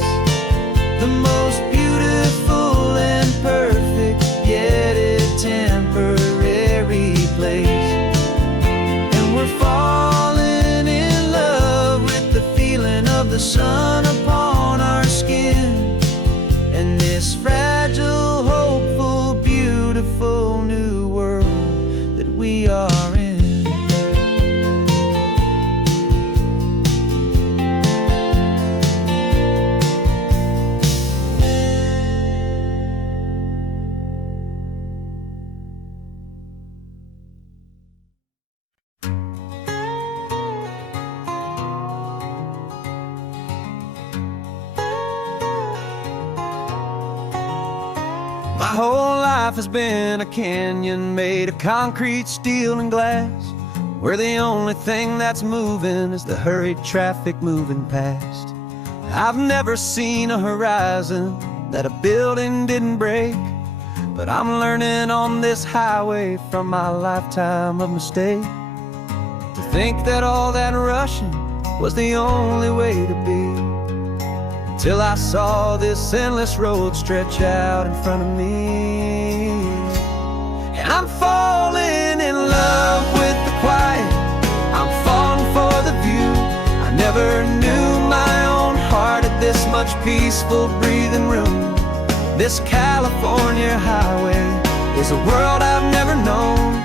the most beautiful and perfect, yet a temporary place. And we're falling in love with the feeling of the sun upon our skin, and this fragile, hopeful, beautiful new world that we are in. My whole life has been a canyon made of concrete, steel, and glass, where the only thing that's moving is the hurried traffic moving past. I've never seen a horizon that a building didn't break, but I'm learning on this highway from my lifetime of mistakes to think that all that rushing was the only way to be. Till I saw this endless road stretch out in front of me, and I'm falling in love peaceful breathing room. This California highway is a world I've never known.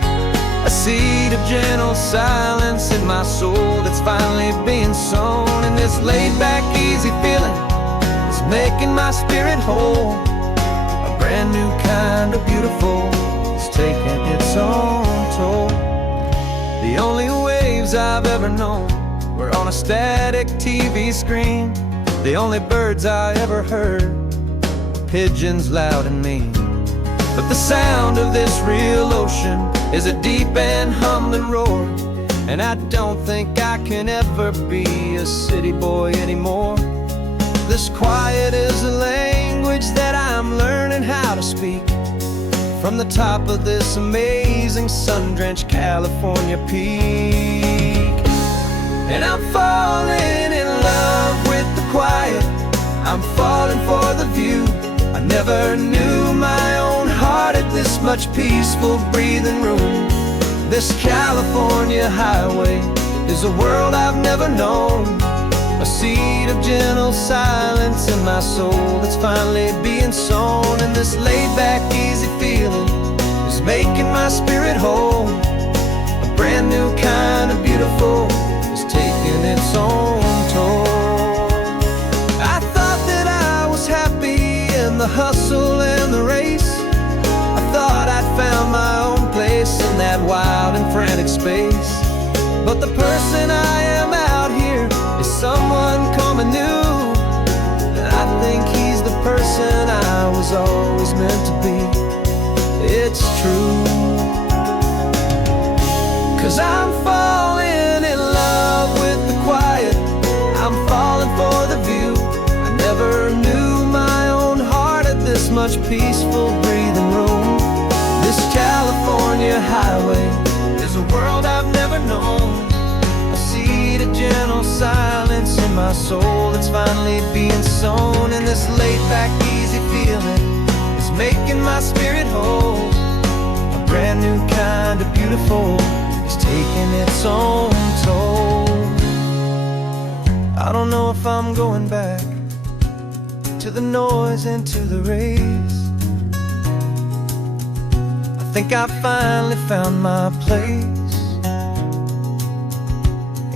A seed of gentle silence in my soul that's finally being sown. And this laid-back, easy feeling is making my spirit whole. A brand new kind of beautiful is taking its own toll. The only waves I've ever known were on a static TV screen. The only birds I ever heard were pigeons loud and mean. But the sound of this real ocean is a deep and humbling roar. And I don't think I can ever be a city boy anymore. This quiet is a language that I'm learning how to speak from the top of this amazing sun-drenched California peak. And I'm falling in love with the quiet, I'm falling for the view. I never knew my own heart had this much peaceful breathing room. This California highway is a world I've never known. A seed of gentle silence in my soul that's finally being sown. And this laid-back, easy feeling is making my spirit whole. A brand new kind of beautiful is taking its own toll. I thought that I was happy in the hustle and the race. I thought I'd found my own place in that wild and frantic space. But the person I am out here is someone coming new. And I think he's the person I was always meant to be. It's true. 'Cause I'm falling in love with the quiet, I'm falling for the view. I never knew my own heart had this much peaceful breathing room. This California highway is a world I've never known. A seed of gentle silence in my soul that's finally being sown. And this laid-back, easy feeling is making my spirit whole. A brand new kind of beautiful is taking its own toll. I don't know if I'm going back to the noise and to the race. I think I finally found my place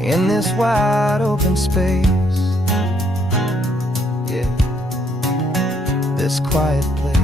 in this wide open space. Yeah, this quiet place.